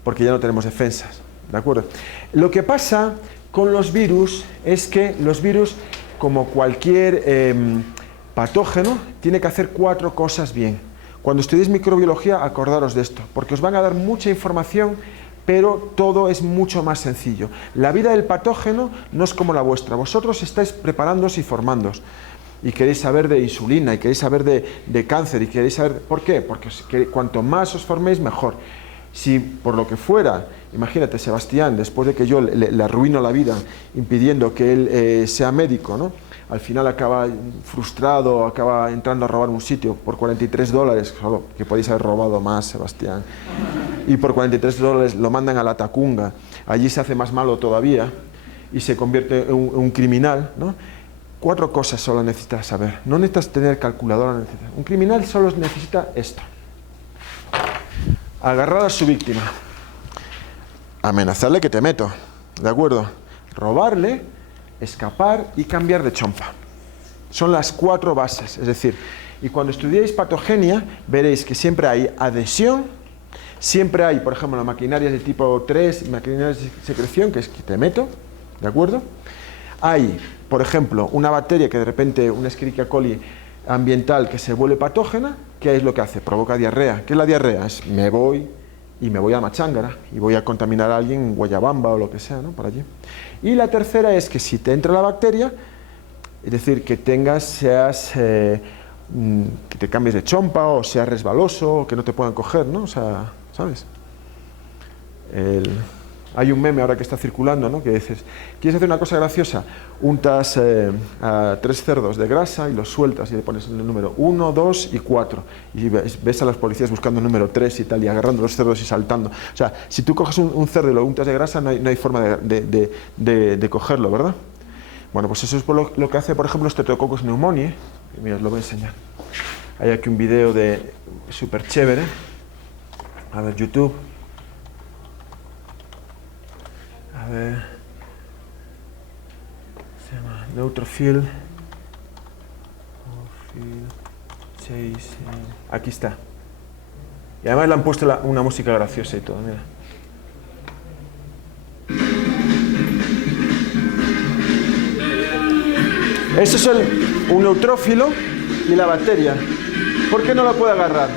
porque ya no tenemos defensas, ¿de acuerdo? Lo que pasa con los virus es que los virus, como cualquier patógeno, tiene que hacer 4 cosas bien. Cuando estudiéis microbiología, acordaros de esto, porque os van a dar mucha información, pero todo es mucho más sencillo. La vida del patógeno no es como la vuestra. Vosotros estáis preparándoos y formándoos. Y queréis saber de insulina, y queréis saber de cáncer, y queréis saber... ¿Por qué? Porque cuanto más os forméis, mejor. Si por lo que fuera, imagínate, Sebastián, después de que yo le arruino la vida impidiendo que él sea médico, ¿no? Al final acaba frustrado, acaba entrando a robar un sitio por $43, solo que podéis haber robado más, Sebastián. Y por $43 lo mandan a la Tacunga, allí se hace más malo todavía y se convierte en un criminal, ¿no? 4 cosas solo necesitas saber, no necesitas tener calculadora, un criminal solo necesita esto. agarrar a su víctima, amenazarle que te meto, ¿de acuerdo? Robarle, escapar y cambiar de chompa. Son las 4 bases, es decir, y cuando estudiéis patogenia veréis que siempre hay adhesión, siempre hay, por ejemplo, las maquinarias de tipo 3, maquinarias de secreción, que es que te meto, ¿de acuerdo? Hay, por ejemplo, una bacteria que de repente, una Escherichia coli ambiental que se vuelve patógena, ¿qué es lo que hace? Provoca diarrea. ¿Qué es la diarrea? Es me voy a Machángara y voy a contaminar a alguien en Guayabamba o lo que sea, ¿no? Por allí. Y la tercera es que si te entra la bacteria, es decir, que que te cambies de chompa o seas resbaloso o que no te puedan coger, ¿no? O sea, ¿sabes? Hay un meme ahora que está circulando, ¿no? Que dices, ¿quieres hacer una cosa graciosa? Untas a 3 cerdos de grasa y los sueltas y le pones el número 1, 2 y 4 y ves a los policías buscando el número 3 y tal y agarrando los cerdos y saltando. O sea, si tú coges un cerdo y lo untas de grasa no hay forma de cogerlo, ¿verdad? Bueno, pues eso es lo que hace, por ejemplo, Streptococcus pneumoniae. Mira, os lo voy a enseñar. Hay aquí un video súper chévere. A ver, YouTube. A ver. Se llama Neutrophil. Aquí está. Y además le han puesto una música graciosa y todo, mira. Eso es un neutrófilo y la bacteria. ¿Por qué no la puede agarrar?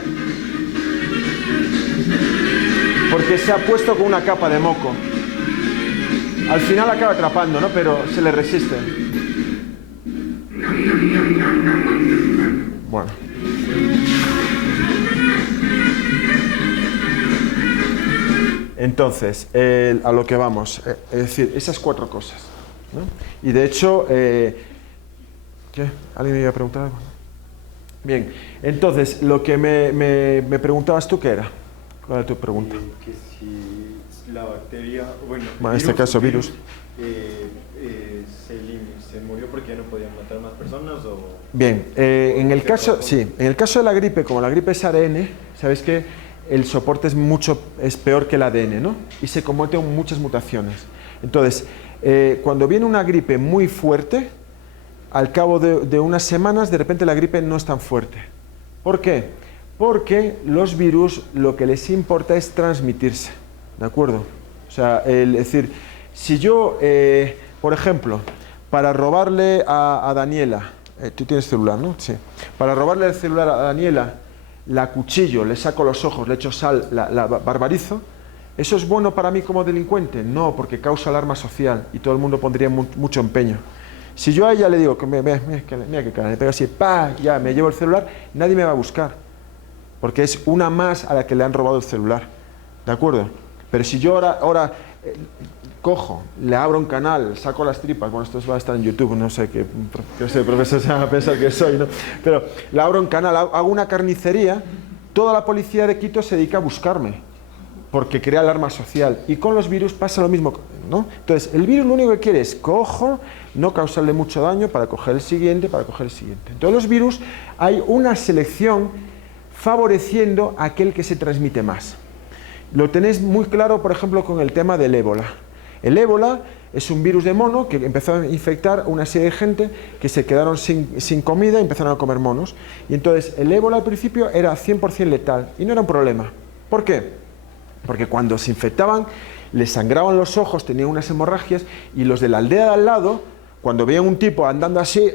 Porque se ha puesto con una capa de moco. Al final acaba atrapando, ¿no? Pero se le resiste. Bueno. Entonces, a lo que vamos. Es decir, esas 4 cosas, ¿no? Y de hecho... ¿Qué? ¿Alguien me iba a preguntar algo? Bien, entonces, lo que me preguntabas tú, ¿qué era? ¿Cuál era tu pregunta? Que si la bacteria, bueno, en este caso virus, se murió porque ya no podían matar más personas o... Bien, en el caso de la gripe, como la gripe es ARN, sabéis que el soporte es peor que el ADN, ¿no? Y se cometen muchas mutaciones. Entonces, cuando viene una gripe muy fuerte, al cabo de unas semanas, de repente la gripe no es tan fuerte. ¿Por qué? Porque los virus lo que les importa es transmitirse, ¿de acuerdo? O sea, es decir, si yo, por ejemplo, para robarle a Daniela, tú tienes celular, ¿no? Sí. Para robarle el celular a Daniela, la cuchillo, le saco los ojos, le echo sal, la barbarizo, ¿eso es bueno para mí como delincuente? No, porque causa alarma social y todo el mundo pondría mucho empeño. Si yo a ella le digo, mira qué cara, le pego así, ¡pah!, ya me llevo el celular, nadie me va a buscar, porque es una más a la que le han robado el celular, ¿de acuerdo? Pero si yo ahora cojo, le abro un canal, saco las tripas, bueno, esto va a estar en YouTube, no sé qué profesor se va a pensar que soy, ¿no? Pero le abro un canal, hago una carnicería, toda la policía de Quito se dedica a buscarme, porque crea alarma social. Y con los virus pasa lo mismo, ¿no? Entonces, el virus lo único que quiere es cojo, no causarle mucho daño para coger el siguiente, Entonces, los virus hay una selección favoreciendo a aquel que se transmite más. Lo tenéis muy claro, por ejemplo, con el tema del ébola. El ébola es un virus de mono que empezó a infectar a una serie de gente que se quedaron sin comida y empezaron a comer monos. Y entonces, el ébola al principio era 100% letal y no era un problema. ¿Por qué? Porque cuando se infectaban, les sangraban los ojos, tenían unas hemorragias, y los de la aldea de al lado, cuando veían un tipo andando así,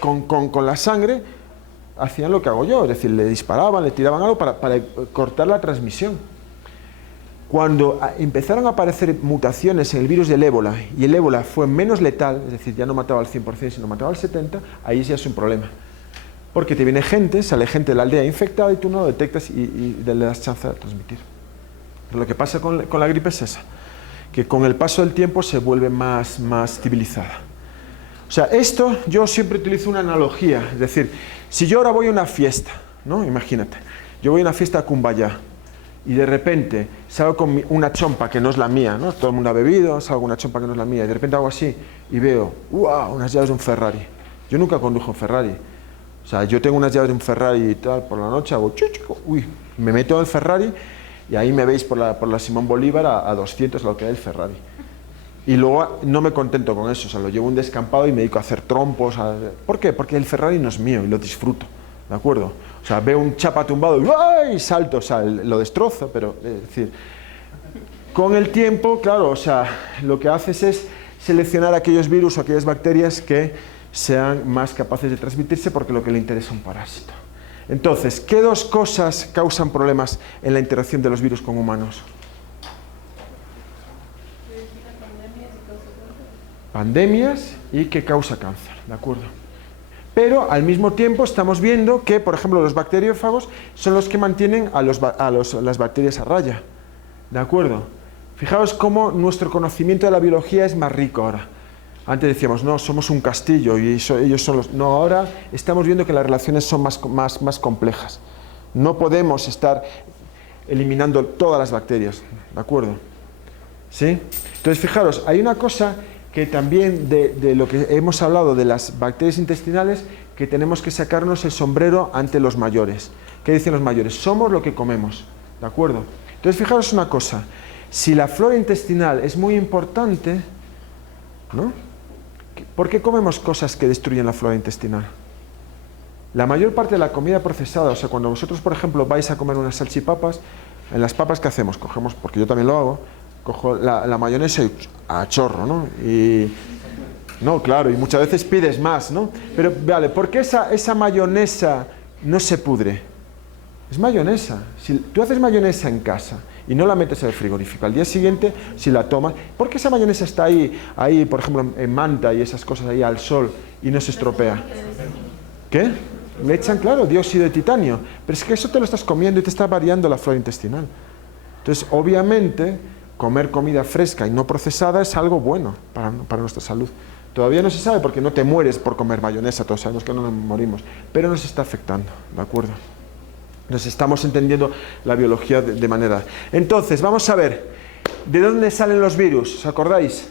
con la sangre, hacían lo que hago yo, es decir, le disparaban, le tiraban algo para cortar la transmisión. Cuando empezaron a aparecer mutaciones en el virus del ébola, y el ébola fue menos letal, es decir, ya no mataba al 100%, sino mataba al 70%, ahí ya es un problema. Porque te viene gente, sale gente de la aldea infectada, y tú no lo detectas y le das chance de transmitir. Lo que pasa con la gripe es esa, que con el paso del tiempo se vuelve más civilizada. O sea, esto yo siempre utilizo una analogía, es decir, si yo ahora voy a una fiesta, ¿no? Imagínate, yo voy a una fiesta a Cumbayá y de repente salgo con una chompa que no es la mía, ¿no? Todo el mundo ha bebido, salgo con una chompa que no es la mía y de repente hago así y veo, ¡wow!, unas llaves de un Ferrari. Yo nunca condujo un Ferrari. O sea, yo tengo unas llaves de un Ferrari y tal, por la noche hago, uy, me meto en el Ferrari. Y ahí me veis por la Simón Bolívar a 200, lo que es el Ferrari. Y luego no me contento con eso, o sea, lo llevo un descampado y me dedico a hacer trompos. ¿Por qué? Porque el Ferrari no es mío y lo disfruto, ¿de acuerdo? O sea, veo un chapa tumbado y ¡ay! Salto, o sea, lo destrozo, pero es decir, con el tiempo, claro, o sea, lo que haces es seleccionar aquellos virus o aquellas bacterias que sean más capaces de transmitirse porque lo que le interesa a un parásito. Entonces, ¿qué dos cosas causan problemas en la interacción de los virus con humanos? Pandemias y que causa cáncer, ¿de acuerdo? Pero al mismo tiempo estamos viendo que, por ejemplo, los bacteriófagos son los que mantienen a las bacterias a raya, ¿de acuerdo? Fijaos cómo nuestro conocimiento de la biología es más rico ahora. Antes decíamos, no, somos un castillo y ellos son los... No, ahora estamos viendo que las relaciones son más complejas. No podemos estar eliminando todas las bacterias, ¿de acuerdo? ¿Sí? Entonces, fijaros, hay una cosa que también de lo que hemos hablado de las bacterias intestinales, que tenemos que sacarnos el sombrero ante los mayores. ¿Qué dicen los mayores? Somos lo que comemos, ¿de acuerdo? Entonces, fijaros una cosa, si la flora intestinal es muy importante, ¿no? ¿Por qué comemos cosas que destruyen la flora intestinal? La mayor parte de la comida procesada, o sea, cuando vosotros, por ejemplo, vais a comer unas salchipapas, en las papas, ¿qué hacemos? Cogemos, porque yo también lo hago, cojo la mayonesa y a chorro, ¿no? Y, no, claro, y muchas veces pides más, ¿no? Pero, vale, ¿por qué esa mayonesa no se pudre? Es mayonesa. Si tú haces mayonesa en casa y no la metes en el frigorífico, al día siguiente, si la tomas, ¿por qué esa mayonesa está ahí, por ejemplo, en manta y esas cosas ahí al sol y no se estropea? ¿Qué? Le echan, claro, dióxido de titanio. Pero es que eso te lo estás comiendo y te está variando la flora intestinal. Entonces, obviamente, comer comida fresca y no procesada es algo bueno para nuestra salud. Todavía no se sabe porque no te mueres por comer mayonesa, todos sabemos que no nos morimos, pero nos está afectando, ¿de acuerdo? Nos estamos entendiendo la biología de manera... Entonces, vamos a ver, ¿de dónde salen los virus? ¿Os acordáis?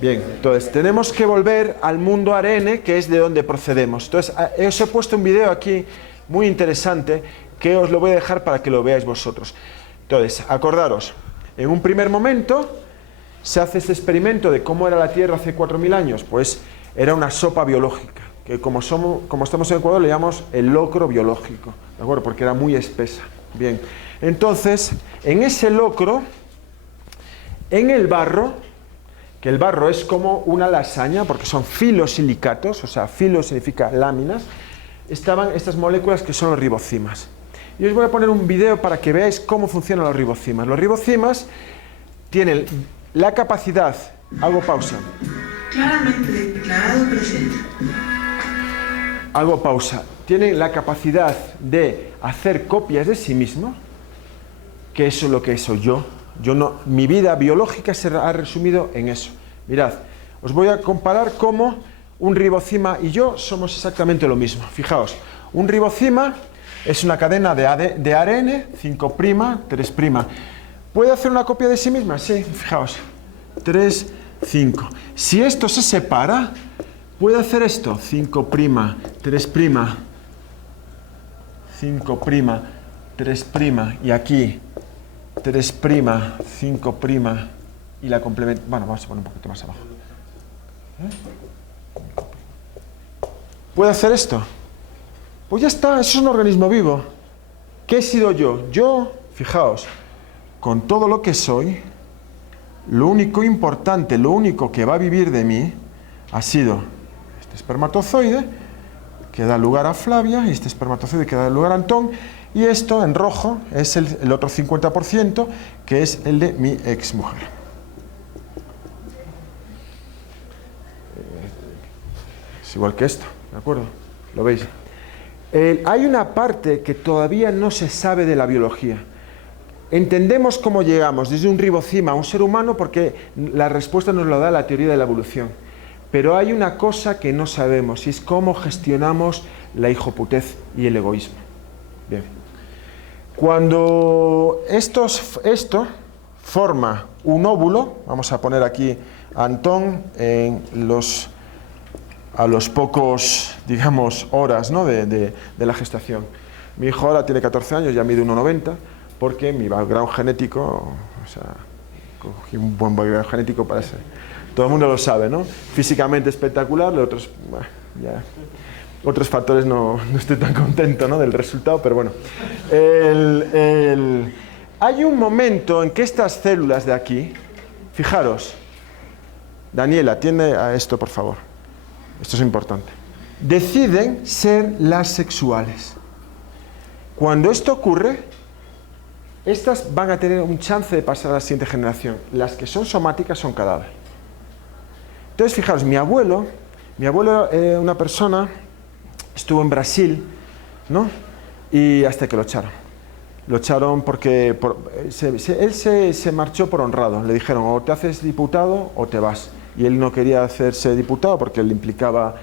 Bien, entonces, tenemos que volver al mundo ARN, que es de donde procedemos. Entonces, os he puesto un video aquí muy interesante, que os lo voy a dejar para que lo veáis vosotros. Entonces, acordaros, en un primer momento se hace este experimento de cómo era la Tierra hace 4.000 años. Pues era una sopa biológica, que como estamos en Ecuador le llamamos el locro biológico, ¿de acuerdo? Porque era muy espesa. Bien, entonces, en ese locro, en el barro, que el barro es como una lasaña, porque son filosilicatos, o sea, filo significa láminas, estaban estas moléculas que son los ribocimas. Y os voy a poner un video para que veáis cómo funcionan los ribocimas. Los ribocimas tienen la capacidad... Hago pausa. Claramente declarado presente. Hago pausa. Tienen la capacidad de hacer copias de sí mismos, que eso es lo que soy yo. Mi vida biológica se ha resumido en eso. Mirad, os voy a comparar cómo un ribocima y yo somos exactamente lo mismo. Fijaos, un ribocima es una cadena de ARN, 5', 3'. ¿Puede hacer una copia de sí misma? Sí, fijaos, 3, 5. Si esto se separa, ¿puede hacer esto? 5', 3', 5', 3', y aquí 3', 5', y la complemento. Bueno, vamos a poner un poquito más abajo. ¿Puede hacer esto? Pues ya está, eso es un organismo vivo. ¿Qué he sido yo? Yo, fijaos, con todo lo que soy, lo único importante, lo único que va a vivir de mí, ha sido este espermatozoide, que da lugar a Flavia, y este espermatozoide que da lugar a Antón, y esto en rojo es el otro 50%, que es el de mi exmujer. Es igual que esto, ¿de acuerdo? ¿Lo veis? Hay una parte que todavía no se sabe de la biología. Entendemos cómo llegamos desde un ribocima a un ser humano porque la respuesta nos lo da la teoría de la evolución. Pero hay una cosa que no sabemos y es cómo gestionamos la hijoputez y el egoísmo. Bien. Cuando esto forma un óvulo, vamos a poner aquí a Antón a los pocos, digamos, horas, ¿no? de la gestación. Mi hijo ahora tiene 14 años, ya mide 1,90. porque mi background genético, o sea, cogí un buen background genético para ser. Todo el mundo lo sabe, ¿no? Físicamente espectacular, los otros, bueno, ya, otros factores no estoy tan contento, ¿no?, del resultado, pero bueno. Hay un momento en que estas células de aquí, fijaros, Daniela, atiende a esto, por favor. Esto es importante. Deciden ser las sexuales. Cuando esto ocurre, estas van a tener un chance de pasar a la siguiente generación. Las que son somáticas son cadáver. Entonces, fijaros, mi abuelo, una persona, estuvo en Brasil, ¿no? Y hasta que lo echaron. Lo echaron porque él se marchó por honrado. Le dijeron, o te haces diputado o te vas. Y él no quería hacerse diputado porque le implicaba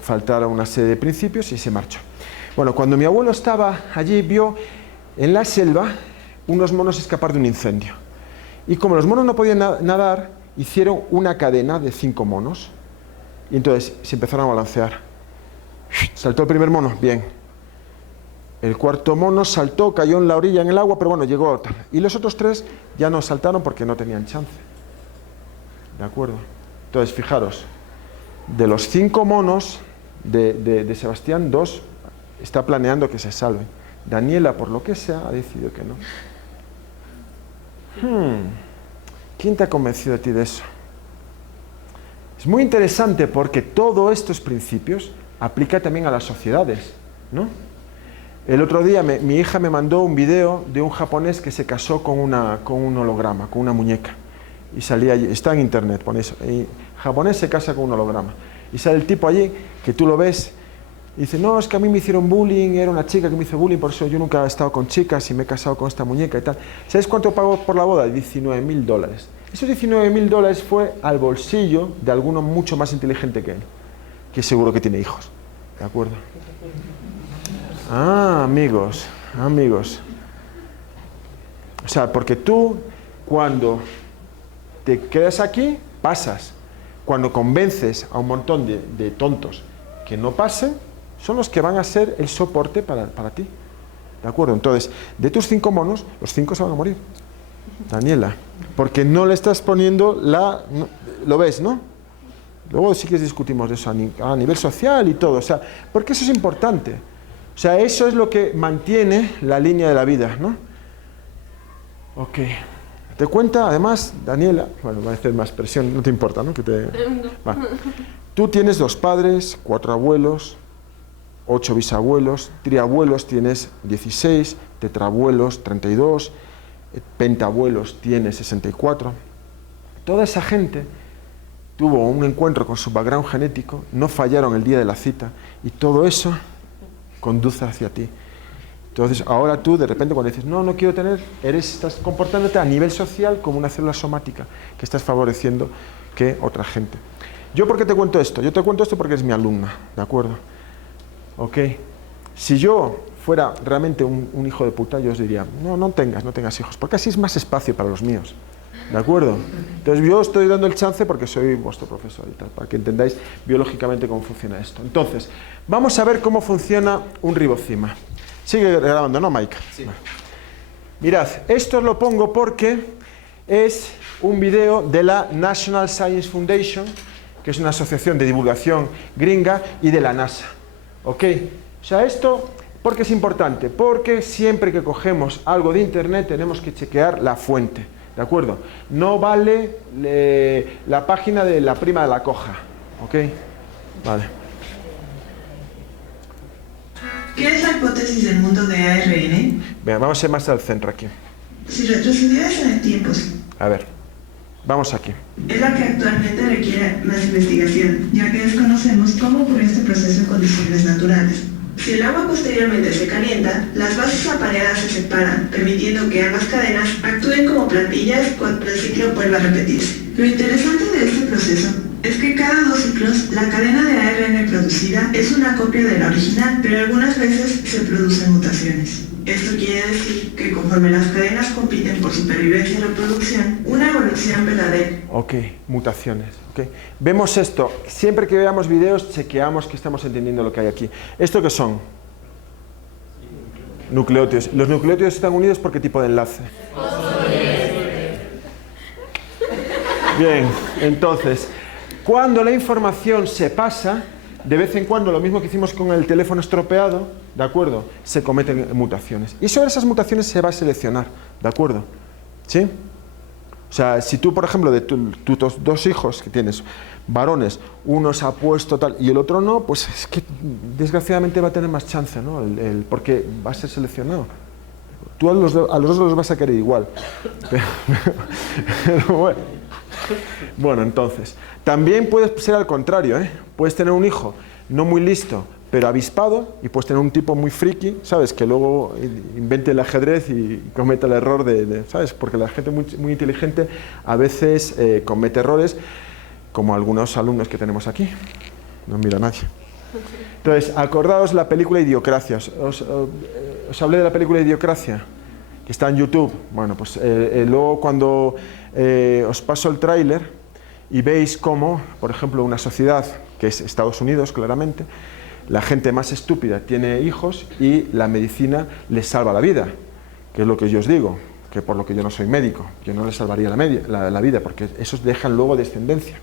faltar a una serie de principios y se marchó. Bueno, cuando mi abuelo estaba allí, vio en la selva unos monos escapar de un incendio. Y como los monos no podían nadar, hicieron una cadena de 5 monos. Y entonces se empezaron a balancear. Saltó el primer mono, bien. El cuarto mono saltó, cayó en la orilla en el agua, pero bueno, llegó a otra. Y los otros 3 ya no saltaron porque no tenían chance. ¿De acuerdo? Entonces, fijaros, de los 5 monos de Sebastián, 2 está planeando que se salven. Daniela, por lo que sea, ha decidido que no. ¿Quién te ha convencido a ti de eso? Es muy interesante porque todos estos principios aplican también a las sociedades, ¿no? El otro día mi hija me mandó un video de un japonés que se casó con un holograma, con una muñeca. Y salía allí, está en internet, pone eso. Y japonés se casa con un holograma. Y sale el tipo allí, que tú lo ves, y dice, no, es que a mí me hicieron bullying, era una chica que me hizo bullying, por eso yo nunca he estado con chicas y me he casado con esta muñeca y tal. ¿Sabes cuánto pagó por la boda? $19.000. Esos $19.000 fue al bolsillo de alguno mucho más inteligente que él, que seguro que tiene hijos. ¿De acuerdo? Amigos. O sea, porque tú, cuando te quedas aquí, pasas. Cuando convences a un montón de tontos que no pasen, son los que van a ser el soporte para ti. ¿De acuerdo? Entonces, de tus 5 monos, los 5 se van a morir. Daniela, porque no le estás poniendo lo ves, ¿no? Luego sí que discutimos de eso a nivel social y todo, o sea, porque eso es importante. O sea, eso es lo que mantiene la línea de la vida, ¿no? Ok. Te cuenta, además, Daniela, bueno, va a hacer más presión, no te importa, ¿no? Va. Tú tienes 2 padres, 4 abuelos, 8 bisabuelos, triabuelos tienes 16, tetrabuelos 32, pentabuelos tienes 64. Toda esa gente tuvo un encuentro con su background genético, no fallaron el día de la cita, y todo eso conduce hacia ti. Entonces, ahora tú, de repente, cuando dices, no quiero tener, estás comportándote a nivel social como una célula somática, que estás favoreciendo que otra gente. ¿Yo por qué te cuento esto? Yo te cuento esto porque eres mi alumna, ¿de acuerdo? Ok. Si yo fuera realmente un hijo de puta, yo os diría, no tengas hijos, porque así es más espacio para los míos. ¿De acuerdo? Entonces yo estoy dando el chance porque soy vuestro profesor y tal, para que entendáis biológicamente cómo funciona esto. Entonces, vamos a ver cómo funciona un ribocima. Sigue grabando, ¿no, Mike? Sí. Mirad, esto lo pongo porque es un video de la National Science Foundation, que es una asociación de divulgación gringa, y de la NASA. ¿Ok? O sea, esto, ¿por qué es importante? Porque siempre que cogemos algo de internet tenemos que chequear la fuente. ¿De acuerdo? No vale la página de la prima de la coja. ¿Ok? Vale. ¿Qué es la hipótesis del mundo de ARN? Venga, vamos a ir más al centro aquí. Si retrocedieras en el tiempo, A ver, vamos aquí. es la que actualmente requiere más investigación, ya que desconocemos cómo ocurre este proceso en condiciones naturales. Si el agua posteriormente se calienta, las bases apareadas se separan, permitiendo que ambas cadenas actúen como plantillas cuando el ciclo vuelva a repetirse. Lo interesante de este proceso es que cada 2 ciclos, la cadena de ARN producida es una copia de la original, pero algunas veces se producen mutaciones. Esto quiere decir que conforme las cadenas compiten por supervivencia y reproducción, una evolución verdadera. Ok, mutaciones. Okay. Vemos esto. Siempre que veamos videos, chequeamos que estamos entendiendo lo que hay aquí. ¿Esto qué son? Nucleótidos. ¿Los nucleótidos están unidos por qué tipo de enlace? Bien, entonces, cuando la información se pasa, de vez en cuando, lo mismo que hicimos con el teléfono estropeado, ¿de acuerdo? Se cometen mutaciones. Y sobre esas mutaciones se va a seleccionar, ¿de acuerdo? ¿Sí? O sea, si tú, por ejemplo, de tus dos hijos que tienes, varones, uno se ha puesto tal y el otro no, pues es que desgraciadamente va a tener más chance, ¿no? Porque va a ser seleccionado. Tú a los dos los vas a querer igual. Pero bueno. Bueno, entonces, también puede ser al contrario, ¿eh? Puedes tener un hijo no muy listo, pero avispado, y puedes tener un tipo muy friki, ¿sabes? Que luego invente el ajedrez y cometa el error ¿sabes? Porque la gente muy inteligente a veces comete errores, como algunos alumnos que tenemos aquí. No mira a nadie. Entonces, acordaos la película Idiocracia. Os hablé de la película Idiocracia, que está en YouTube. Bueno, pues luego cuando os paso el tráiler y veis cómo, por ejemplo, una sociedad, que es Estados Unidos, claramente, la gente más estúpida tiene hijos y la medicina les salva la vida, que es lo que yo os digo, que por lo que yo no soy médico, yo no les salvaría la vida, porque esos dejan luego descendencia.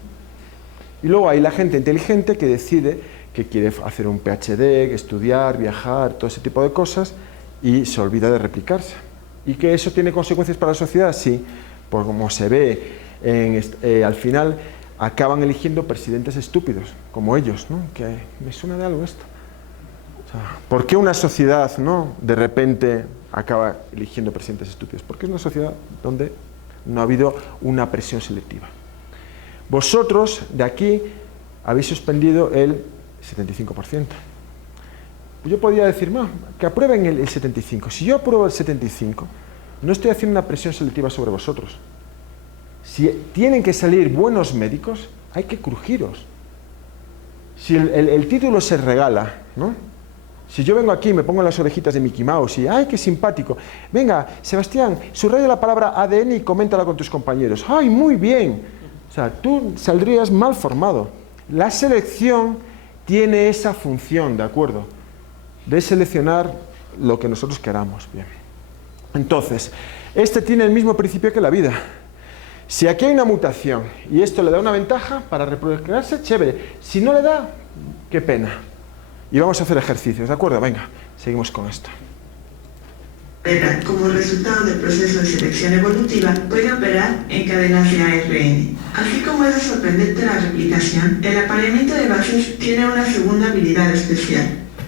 Y luego hay la gente inteligente que decide que quiere hacer un PhD, estudiar, viajar, todo ese tipo de cosas, y se olvida de replicarse. ¿Y que eso tiene consecuencias para la sociedad? Sí, por como se ve, al final acaban eligiendo presidentes estúpidos, como ellos, ¿no? Que me suena de algo esto. O sea, ¿por qué una sociedad, ¿no?, de repente acaba eligiendo presidentes estúpidos? Porque es una sociedad donde no ha habido una presión selectiva. Vosotros, de aquí, habéis suspendido el 75%. Yo podría decir, no, que aprueben el 75%. Si yo apruebo el 75%, no estoy haciendo una presión selectiva sobre vosotros. Si tienen que salir buenos médicos, hay que crujiros. Si el título se regala, ¿no? Si yo vengo aquí y me pongo las orejitas de Mickey Mouse y ¡ay, qué simpático! Venga, Sebastián, subraya la palabra ADN y coméntala con tus compañeros. ¡Ay, muy bien! O sea, tú saldrías mal formado. La selección tiene esa función, ¿de acuerdo?, de seleccionar lo que nosotros queramos. Bien. Entonces, este tiene el mismo principio que la vida. Si aquí hay una mutación y esto le da una ventaja para reproducirse, chévere. Si no le da, qué pena. Y vamos a hacer ejercicios, ¿de acuerdo? Venga, seguimos con esto. Como resultado del proceso de selección evolutiva, puede operar en cadenas de ARN. Así como es sorprendente la replicación, el apareamiento de bases tiene una segunda habilidad especial.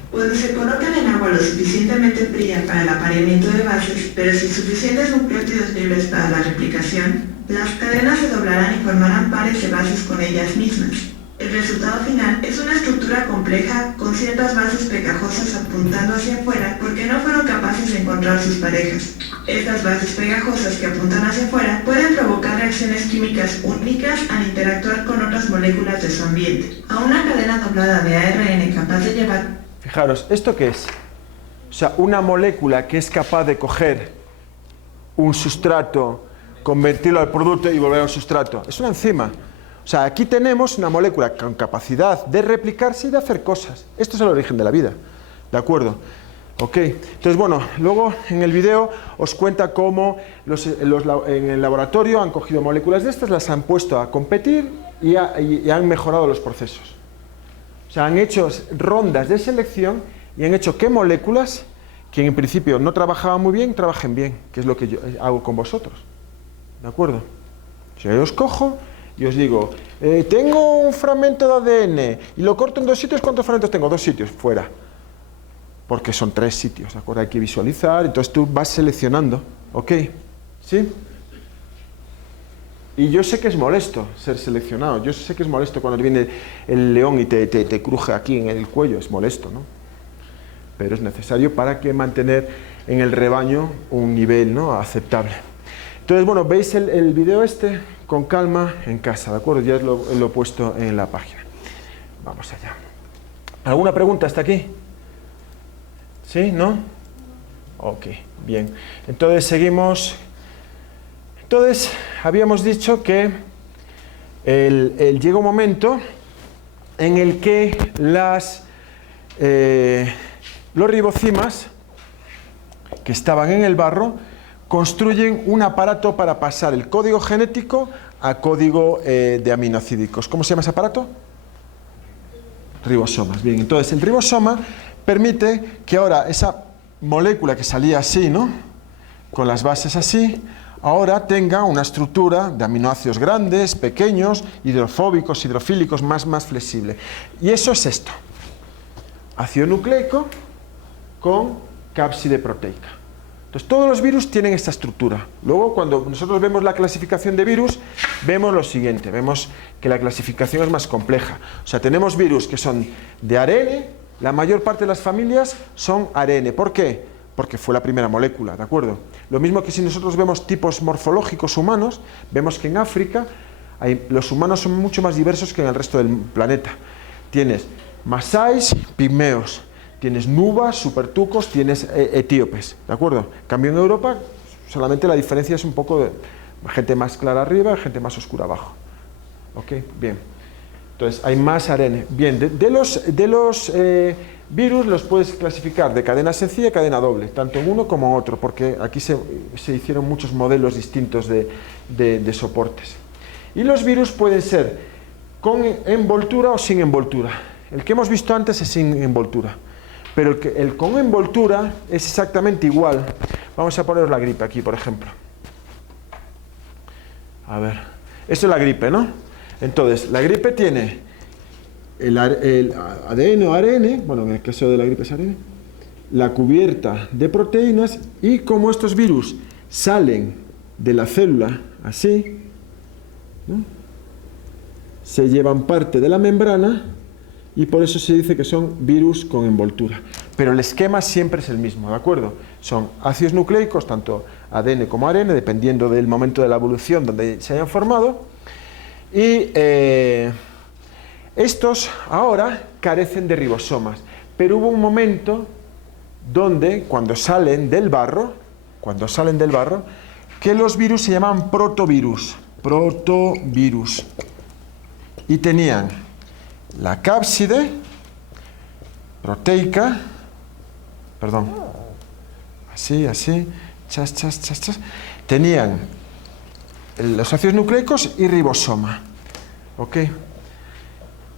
Cuando se colocan en agua lo suficientemente fría para el apareamiento de bases, pero sin suficientes nucleótidos libres para la replicación, las cadenas se doblarán y formarán pares de bases con ellas mismas. El resultado final es una estructura compleja con ciertas bases pegajosas apuntando hacia afuera porque no fueron capaces de encontrar sus parejas. Estas bases pegajosas que apuntan hacia afuera pueden provocar reacciones químicas únicas al interactuar con otras moléculas de su ambiente. A una cadena doblada de ARN capaz de llevar... Fijaros, ¿esto qué es? O sea, una molécula que es capaz de coger un sustrato, convertirlo al producto y volver a un sustrato. Es una enzima. O sea, aquí tenemos una molécula con capacidad de replicarse y de hacer cosas. Esto es el origen de la vida. ¿De acuerdo? Ok. Entonces, bueno, luego en el video os cuenta cómo en el laboratorio han cogido moléculas de estas, las han puesto a competir y han mejorado los procesos. O sea, han hecho rondas de selección y han hecho que moléculas que en principio no trabajaban muy bien, trabajen bien, que es lo que yo hago con vosotros. ¿De acuerdo? Si yo os cojo y os digo, tengo un fragmento de ADN y lo corto en 2 sitios, ¿cuántos fragmentos tengo? 2 sitios, fuera. Porque son 3 sitios, ¿de acuerdo? Hay que visualizar, entonces tú vas seleccionando, ¿ok? ¿Sí? Y yo sé que es molesto ser seleccionado, yo sé que es molesto cuando viene el león y te cruje aquí en el cuello, es molesto, ¿no? Pero es necesario para que mantener en el rebaño un nivel, ¿no?, aceptable. Entonces, bueno, veis el video este con calma en casa, ¿de acuerdo? Ya lo he puesto en la página. Vamos allá. ¿Alguna pregunta hasta aquí? ¿Sí? ¿No? Ok, bien. Entonces seguimos. Entonces, habíamos dicho que llega un momento en el que los ribocimas que estaban en el barro, construyen un aparato para pasar el código genético a código de aminoácidos. ¿Cómo se llama ese aparato? Ribosomas. Bien, entonces el ribosoma permite que ahora esa molécula que salía así, ¿no?, con las bases así, ahora tenga una estructura de aminoácidos grandes, pequeños, hidrofóbicos, hidrofílicos, más flexible. Y eso es esto. Ácido nucleico con cápside proteica. Entonces, todos los virus tienen esta estructura. Luego, cuando nosotros vemos la clasificación de virus, vemos lo siguiente, vemos que la clasificación es más compleja. O sea, tenemos virus que son de ARN, la mayor parte de las familias son ARN. ¿Por qué? Porque fue la primera molécula, ¿de acuerdo? Lo mismo que si nosotros vemos tipos morfológicos humanos, vemos que en África los humanos son mucho más diversos que en el resto del planeta. Tienes masáis, pigmeos, tienes nubas, supertucos, tienes etíopes, ¿de acuerdo? En cambio en Europa solamente la diferencia es un poco de gente más clara arriba y gente más oscura abajo. ¿Ok? Bien. Entonces hay más ARN. Bien, de los virus los puedes clasificar de cadena sencilla y cadena doble, tanto en uno como en otro, porque aquí se hicieron muchos modelos distintos de soportes. Y los virus pueden ser con envoltura o sin envoltura. El que hemos visto antes es sin envoltura. Pero el con envoltura es exactamente igual. Vamos a poner la gripe aquí, por ejemplo. A ver, esto es la gripe, ¿no? Entonces, la gripe tiene el ADN o ARN, bueno, en el caso de la gripe es ARN, la cubierta de proteínas, y como estos virus salen de la célula así, ¿no?, se llevan parte de la membrana, y por eso se dice que son virus con envoltura. Pero el esquema siempre es el mismo, ¿de acuerdo? Son ácidos nucleicos, tanto ADN como ARN, dependiendo del momento de la evolución donde se hayan formado. Y estos ahora carecen de ribosomas. Pero hubo un momento donde, cuando salen del barro, que los virus se llamaban protovirus. Y tenían la cápside proteica, perdón, así, chas, tenían los ácidos nucleicos y ribosoma, ¿ok?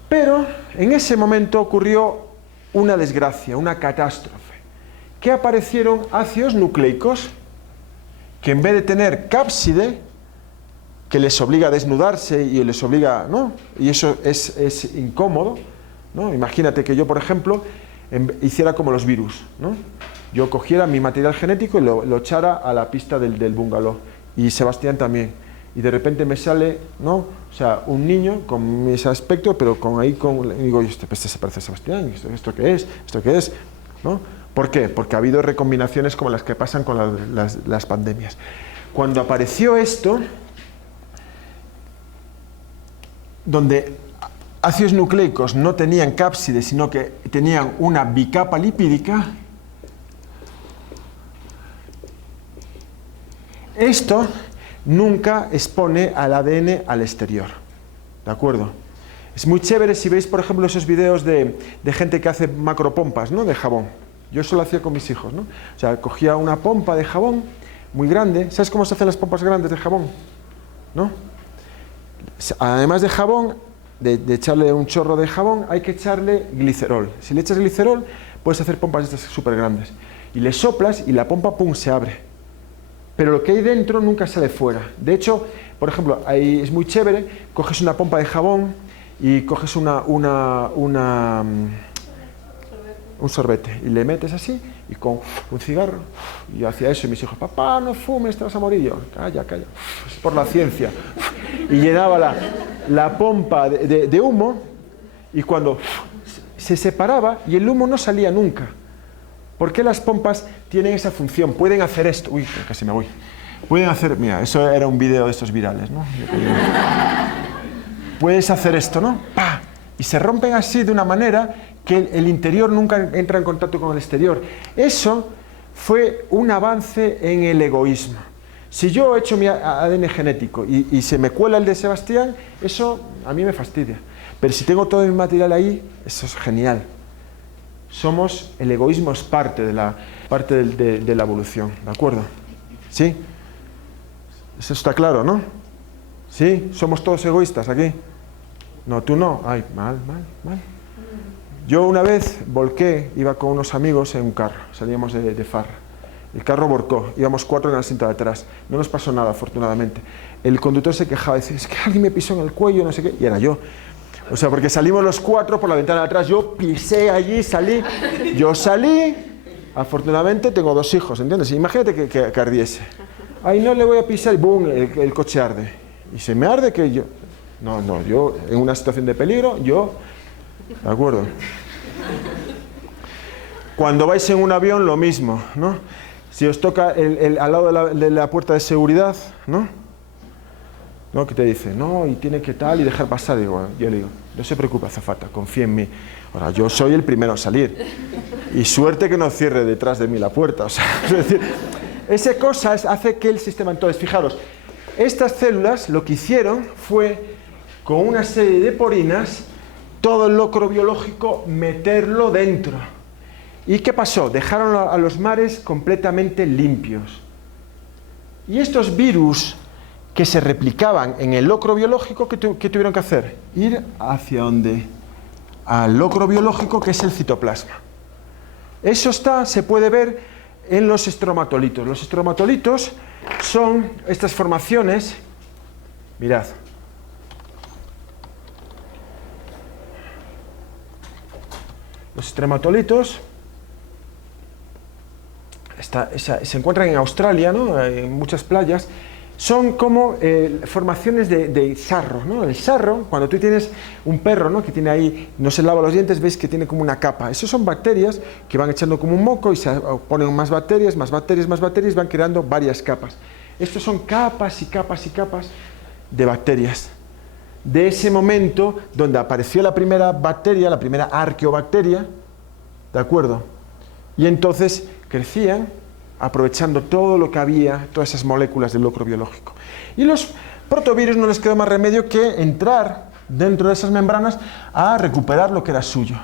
Pero en ese momento ocurrió una desgracia, una catástrofe, que aparecieron ácidos nucleicos que, en vez de tener cápside, que les obliga a desnudarse y les obliga, ¿no?, y eso es incómodo, ¿no? Imagínate que yo, por ejemplo, hiciera como los virus, ¿no? Yo cogiera mi material genético y lo echara a la pista del bungalow, y Sebastián también, y de repente me sale, ¿no?, o sea, un niño con ese aspecto, pero y digo, este se parece a Sebastián, ¿esto qué es? ¿Esto qué es? ¿No? ¿Por qué? Porque ha habido recombinaciones como las que pasan con las pandemias. Cuando apareció esto, donde ácidos nucleicos no tenían cápside, sino que tenían una bicapa lipídica, esto nunca expone al ADN al exterior, ¿de acuerdo? Es muy chévere si veis, por ejemplo, esos videos de gente que hace macropompas, ¿no?, de jabón. Yo eso lo hacía con mis hijos, ¿no? O sea, cogía una pompa de jabón muy grande. ¿Sabes cómo se hacen las pompas grandes de jabón? ¿No? Además de jabón, de echarle un chorro de jabón, hay que echarle glicerol. Si le echas glicerol, puedes hacer pompas estas súper grandes. Y le soplas y la pompa, ¡pum!, se abre. Pero lo que hay dentro nunca sale fuera. De hecho, por ejemplo, es muy chévere, coges una pompa de jabón y coges un sorbete y le metes así, y con un cigarro, y yo hacía eso, y mis hijos, papá, no fumes, te vas a morir. Yo, calla, es por la ciencia. Y llenaba la pompa de humo, y cuando se separaba, y el humo no salía nunca. ¿Por qué las pompas tienen esa función? Pueden hacer esto. Uy, casi me voy. Pueden hacer, mira, eso era un vídeo de estos virales, ¿no? Puedes hacer esto, ¿no? ¡Pah! Y se rompen así de una manera que el interior nunca entra en contacto con el exterior. Eso fue un avance en el egoísmo. Si yo he hecho mi ADN genético y se me cuela el de Sebastián, eso a mí me fastidia. Pero si tengo todo mi material ahí, eso es genial. el egoísmo es parte de la evolución, ¿de acuerdo? ¿Sí? Eso está claro, ¿no? ¿Sí? ¿Somos todos egoístas aquí? No, tú no. Ay, mal. Yo una vez volqué, iba con unos amigos en un carro, salíamos de farra. El carro volcó, íbamos 4 en el asiento de atrás. No nos pasó nada, afortunadamente. El conductor se quejaba, decía, es que alguien me pisó en el cuello, no sé qué, y era yo. O sea, porque salimos los 4 por la ventana de atrás, yo pisé allí, salí, afortunadamente tengo 2 hijos, ¿entiendes? Imagínate que ardiese. Ay, no le voy a pisar, y boom, el coche arde. Y se me arde que yo... No, yo en una situación de peligro, ¿de acuerdo? Cuando vais en un avión, lo mismo, ¿no? Si os toca al lado de la puerta de seguridad, ¿no? ¿No? Que te dice, no, y tiene que tal, y dejar pasar. Yo le digo, no se preocupe, azafata, confía en mí. Ahora, yo soy el primero a salir. Y suerte que no cierre detrás de mí la puerta. O sea, es decir, esa cosa hace que el sistema... Entonces, fijaros, estas células lo que hicieron fue, con una serie de porinas, todo el locro biológico meterlo dentro. ¿Y qué pasó? Dejaron a los mares completamente limpios. Y estos virus que se replicaban en el locro biológico, ¿qué tuvieron que hacer? Ir hacia donde, al locro biológico, que es el citoplasma. Eso se puede ver en los estromatolitos. Los estromatolitos son estas formaciones, mirad, los estromatolitos se encuentran en Australia, ¿no? En muchas playas. Son como formaciones de sarro, ¿no? El sarro, cuando tú tienes un perro, ¿no? Que tiene ahí, no se lava los dientes, veis que tiene como una capa. Esas son bacterias que van echando como un moco y se ponen más bacterias, van creando varias capas. Estos son capas y capas y capas de bacterias. De ese momento donde apareció la primera bacteria, la primera arqueobacteria, ¿de acuerdo? Y entonces crecían aprovechando todo lo que había, todas esas moléculas del locro biológico. Y los protovirus no les quedó más remedio que entrar dentro de esas membranas a recuperar lo que era suyo.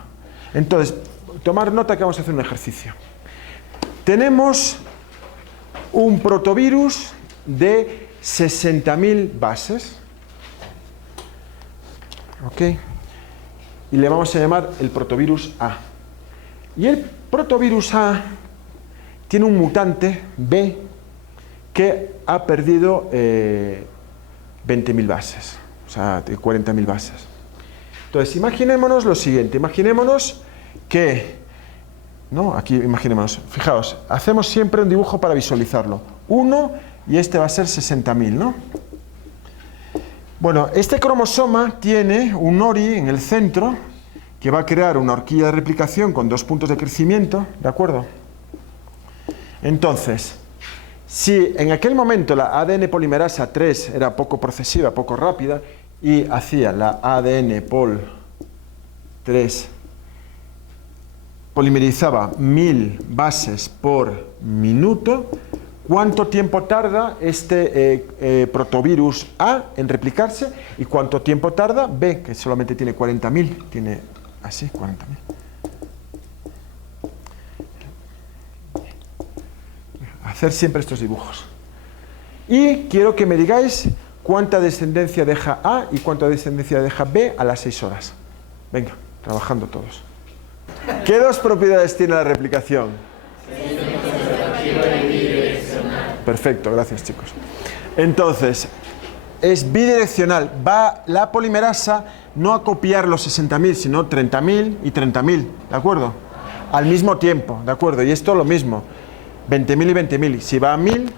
Entonces, tomar nota que vamos a hacer un ejercicio. Tenemos un protovirus de 60.000 bases, ¿ok? Y le vamos a llamar el protovirus A. Y el protovirus A tiene un mutante B que ha perdido 20.000 bases, o sea, 40.000 bases. Entonces, imaginémonos lo siguiente, imaginémonos que, ¿no? Aquí imaginémonos, fijaos, hacemos siempre un dibujo para visualizarlo. 1 y este va a ser 60.000, ¿no? Bueno, este cromosoma tiene un ORI en el centro que va a crear una horquilla de replicación con 2 puntos de crecimiento, ¿de acuerdo? Entonces, si en aquel momento la ADN polimerasa 3 era poco procesiva, poco rápida, y hacía la ADN pol 3, polimerizaba 1000 bases por minuto, ¿cuánto tiempo tarda este protovirus A en replicarse? ¿Y cuánto tiempo tarda B, que solamente tiene 40.000? Tiene así, 40.000. Hacer siempre estos dibujos. Y quiero que me digáis cuánta descendencia deja A y cuánta descendencia deja B a las 6 horas. Venga, trabajando todos. ¿Qué 2 propiedades tiene la replicación? Perfecto, gracias chicos. Entonces, es bidireccional. Va la polimerasa no a copiar los 60.000, sino 30.000 y 30.000, ¿de acuerdo? Al mismo tiempo, ¿de acuerdo? Y esto lo mismo. 20.000 y 20.000. Si va a 1000,